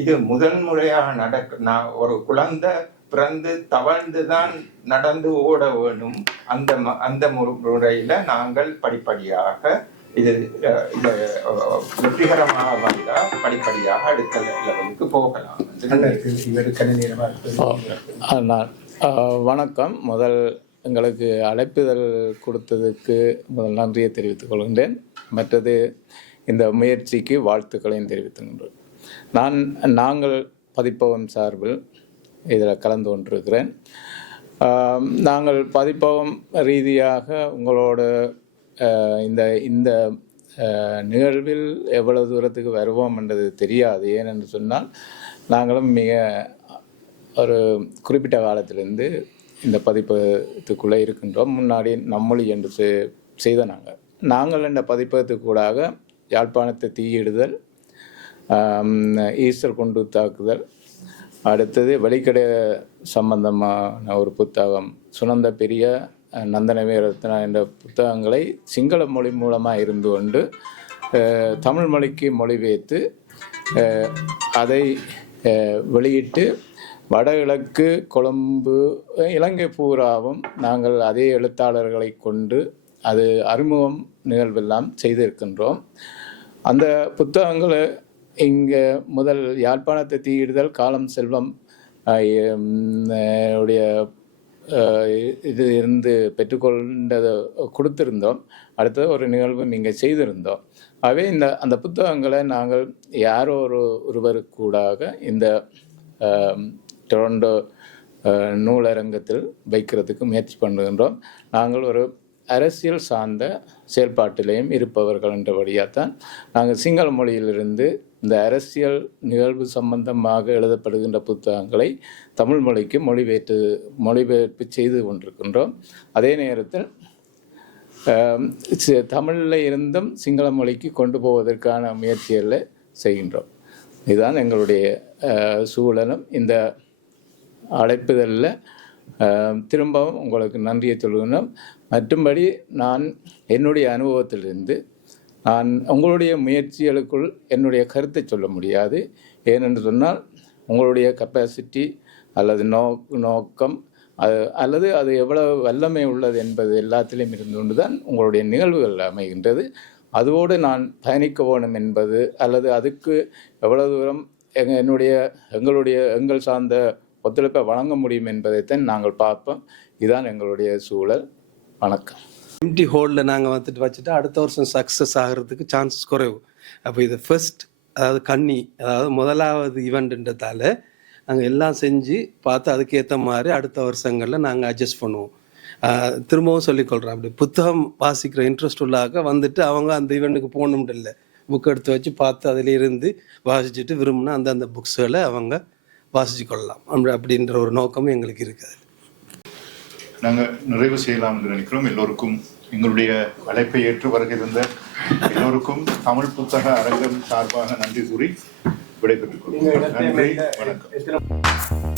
இது முதன்முறையாக ஒரு குழந்தை பிறந்து தவழ்ந்துதான் நடந்து ஓட வேணும். அந்த முறையில நாங்கள் படிப்படியாக இது வெற்றிகரமாக வந்தால் படிப்படியாக அடுத்த லெவலுக்கு போகலாம். வணக்கம். முதல் எங்களுக்கு அழைப்புதல் கொடுத்ததுக்கு முதல் நன்றியை தெரிவித்துக் கொள்கின்றேன். மற்றது இந்த முயற்சிக்கு வாழ்த்துக்களையும் தெரிவித்துக்கின்றோம். நாங்கள் பதிப்பகம் சார்பில் இதில் கலந்து கொண்டிருக்கிறேன். நாங்கள் பதிப்பகம் ரீதியாக உங்களோட இந்த இந்த நிகழ்வில் எவ்வளவு தூரத்துக்கு வருவோம் என்றது தெரியாது. ஏனென்று சொன்னால் நாங்களும் மிக ஒரு குறிப்பிட்ட காலத்திலிருந்து இந்த பதிப்பகத்துக்குள்ளே இருக்கின்றோம். முன்னாடி நம்மொழி என்று செய்த நாங்கள் இந்த பதிப்பகத்துக்கூடாக யாழ்ப்பாணத்தை தீயிடுதல், ஈஸ்டர் கொண்டு தாக்குதல், அடுத்தது வெளிக்கடை சம்பந்தமான ஒரு புத்தகம், சுனந்த பெரிய நந்தனவீரத்னா என்ற புத்தகங்களை சிங்கள மொழி மூலமாக இருந்து கொண்டு தமிழ் மொழிக்கு மொழிபெயர்த்து அதை வெளியிட்டு வடகிழக்கு, கொழும்பு, இலங்கை பூராவும் நாங்கள் அதே எழுத்தாளர்களை கொண்டு அது அறிமுகம் நிகழ்வெல்லாம் செய்திருக்கின்றோம். அந்த புத்தகங்களை இங்கே முதல் யாழ்ப்பாணத்தை தீயிடுதல், காலம் செல்வம் உடைய இது இருந்து பெற்றுக்கொண்டதை கொடுத்திருந்தோம். அடுத்தது ஒரு நிகழ்வு நீங்கள் செய்திருந்தோம். ஆகவே அந்த புத்தகங்களை நாங்கள் யாரோ ஒருவருக்கூடாக இந்த டொரண்டோ நூலரங்கத்தில் வைக்கிறதுக்கு முயற்சி பண்ணுகின்றோம். நாங்கள் ஒரு அரசியல் சார்ந்த செயல்பாட்டிலையும் இருப்பவர்கள் என்றபடியாகத்தான் நாங்கள் சிங்கள மொழியிலிருந்து இந்த அரசியல் நிகழ்வு சம்பந்தமாக எழுதப்படுகின்ற புத்தகங்களை தமிழ் மொழிக்கு மொழிபெயர்ப்பு செய்து கொண்டிருக்கின்றோம். அதே நேரத்தில் தமிழில் இருந்தும் சிங்கள மொழிக்கு கொண்டு போவதற்கான முயற்சிகளை செய்கின்றோம். இதுதான் எங்களுடைய சூழலும். இந்த அழைப்புதலில் திரும்பவும் உங்களுக்கு நன்றியை சொல்கிறோம். மற்றும்படி நான் என்னுடைய அனுபவத்திலிருந்து உங்களுடைய முயற்சிகளுக்குள் என்னுடைய கருத்தை சொல்ல முடியாது. ஏனென்று சொன்னால் உங்களுடைய கெப்பாசிட்டி அல்லது நோக்கம் அல்லது அது எவ்வளவு வல்லமை உள்ளது என்பது எல்லாத்திலையும் இருந்து கொண்டு தான் உங்களுடைய நிகழ்வுகள் அமைகின்றது. அதோடு நான் பயணிக்க வேணும் என்பது அல்லது அதுக்கு எவ்வளவு தூரம் எங்கள் சார்ந்த ஒத்துழைப்பை வழங்க முடியும் என்பதைத்தான் நாங்கள் பார்ப்போம். இதுதான் எங்களுடைய சூழல். வணக்கம். எம்டி ஹோல்டில் நாங்கள் வச்சுட்டு அடுத்த வருஷம் சக்ஸஸ் ஆகிறதுக்கு சான்சஸ் குறைவு. அப்போ இது ஃபர்ஸ்ட், அதாவது அதாவது முதலாவது ஈவெண்ட்டுன்றதால நாங்கள் எல்லாம் செஞ்சு பார்த்து அதுக்கேற்ற மாதிரி அடுத்த வருஷங்களில் நாங்கள் அட்ஜஸ்ட் பண்ணுவோம். திரும்பவும் சொல்லிக்கொள்கிறோம், அப்படி புத்தகம் வாசிக்கிற இன்ட்ரெஸ்ட் உள்ளாக வந்துட்டு அவங்க அந்த ஈவெண்ட்டுக்கு போகணும்னு இல்லை, புக் எடுத்து வச்சு பார்த்து அதிலிருந்து வாசிச்சுட்டு விரும்பினா அந்தந்த புக்ஸுகளை அவங்க வாசித்து கொள்ளலாம் அப்படின்ற ஒரு நோக்கமும் எங்களுக்கு இருக்குது. நாங்கள் நிறைவு செய்யலாம் என்று நினைக்கிறோம். எல்லோருக்கும் எங்களுடைய அழைப்பை ஏற்று வருகின்ற எல்லோருக்கும் தமிழ் புத்தக அரங்கம் சார்பாக நன்றி கூறி விடைபெற்றுக் கொள்கிறோம். நன்றி, வணக்கம்.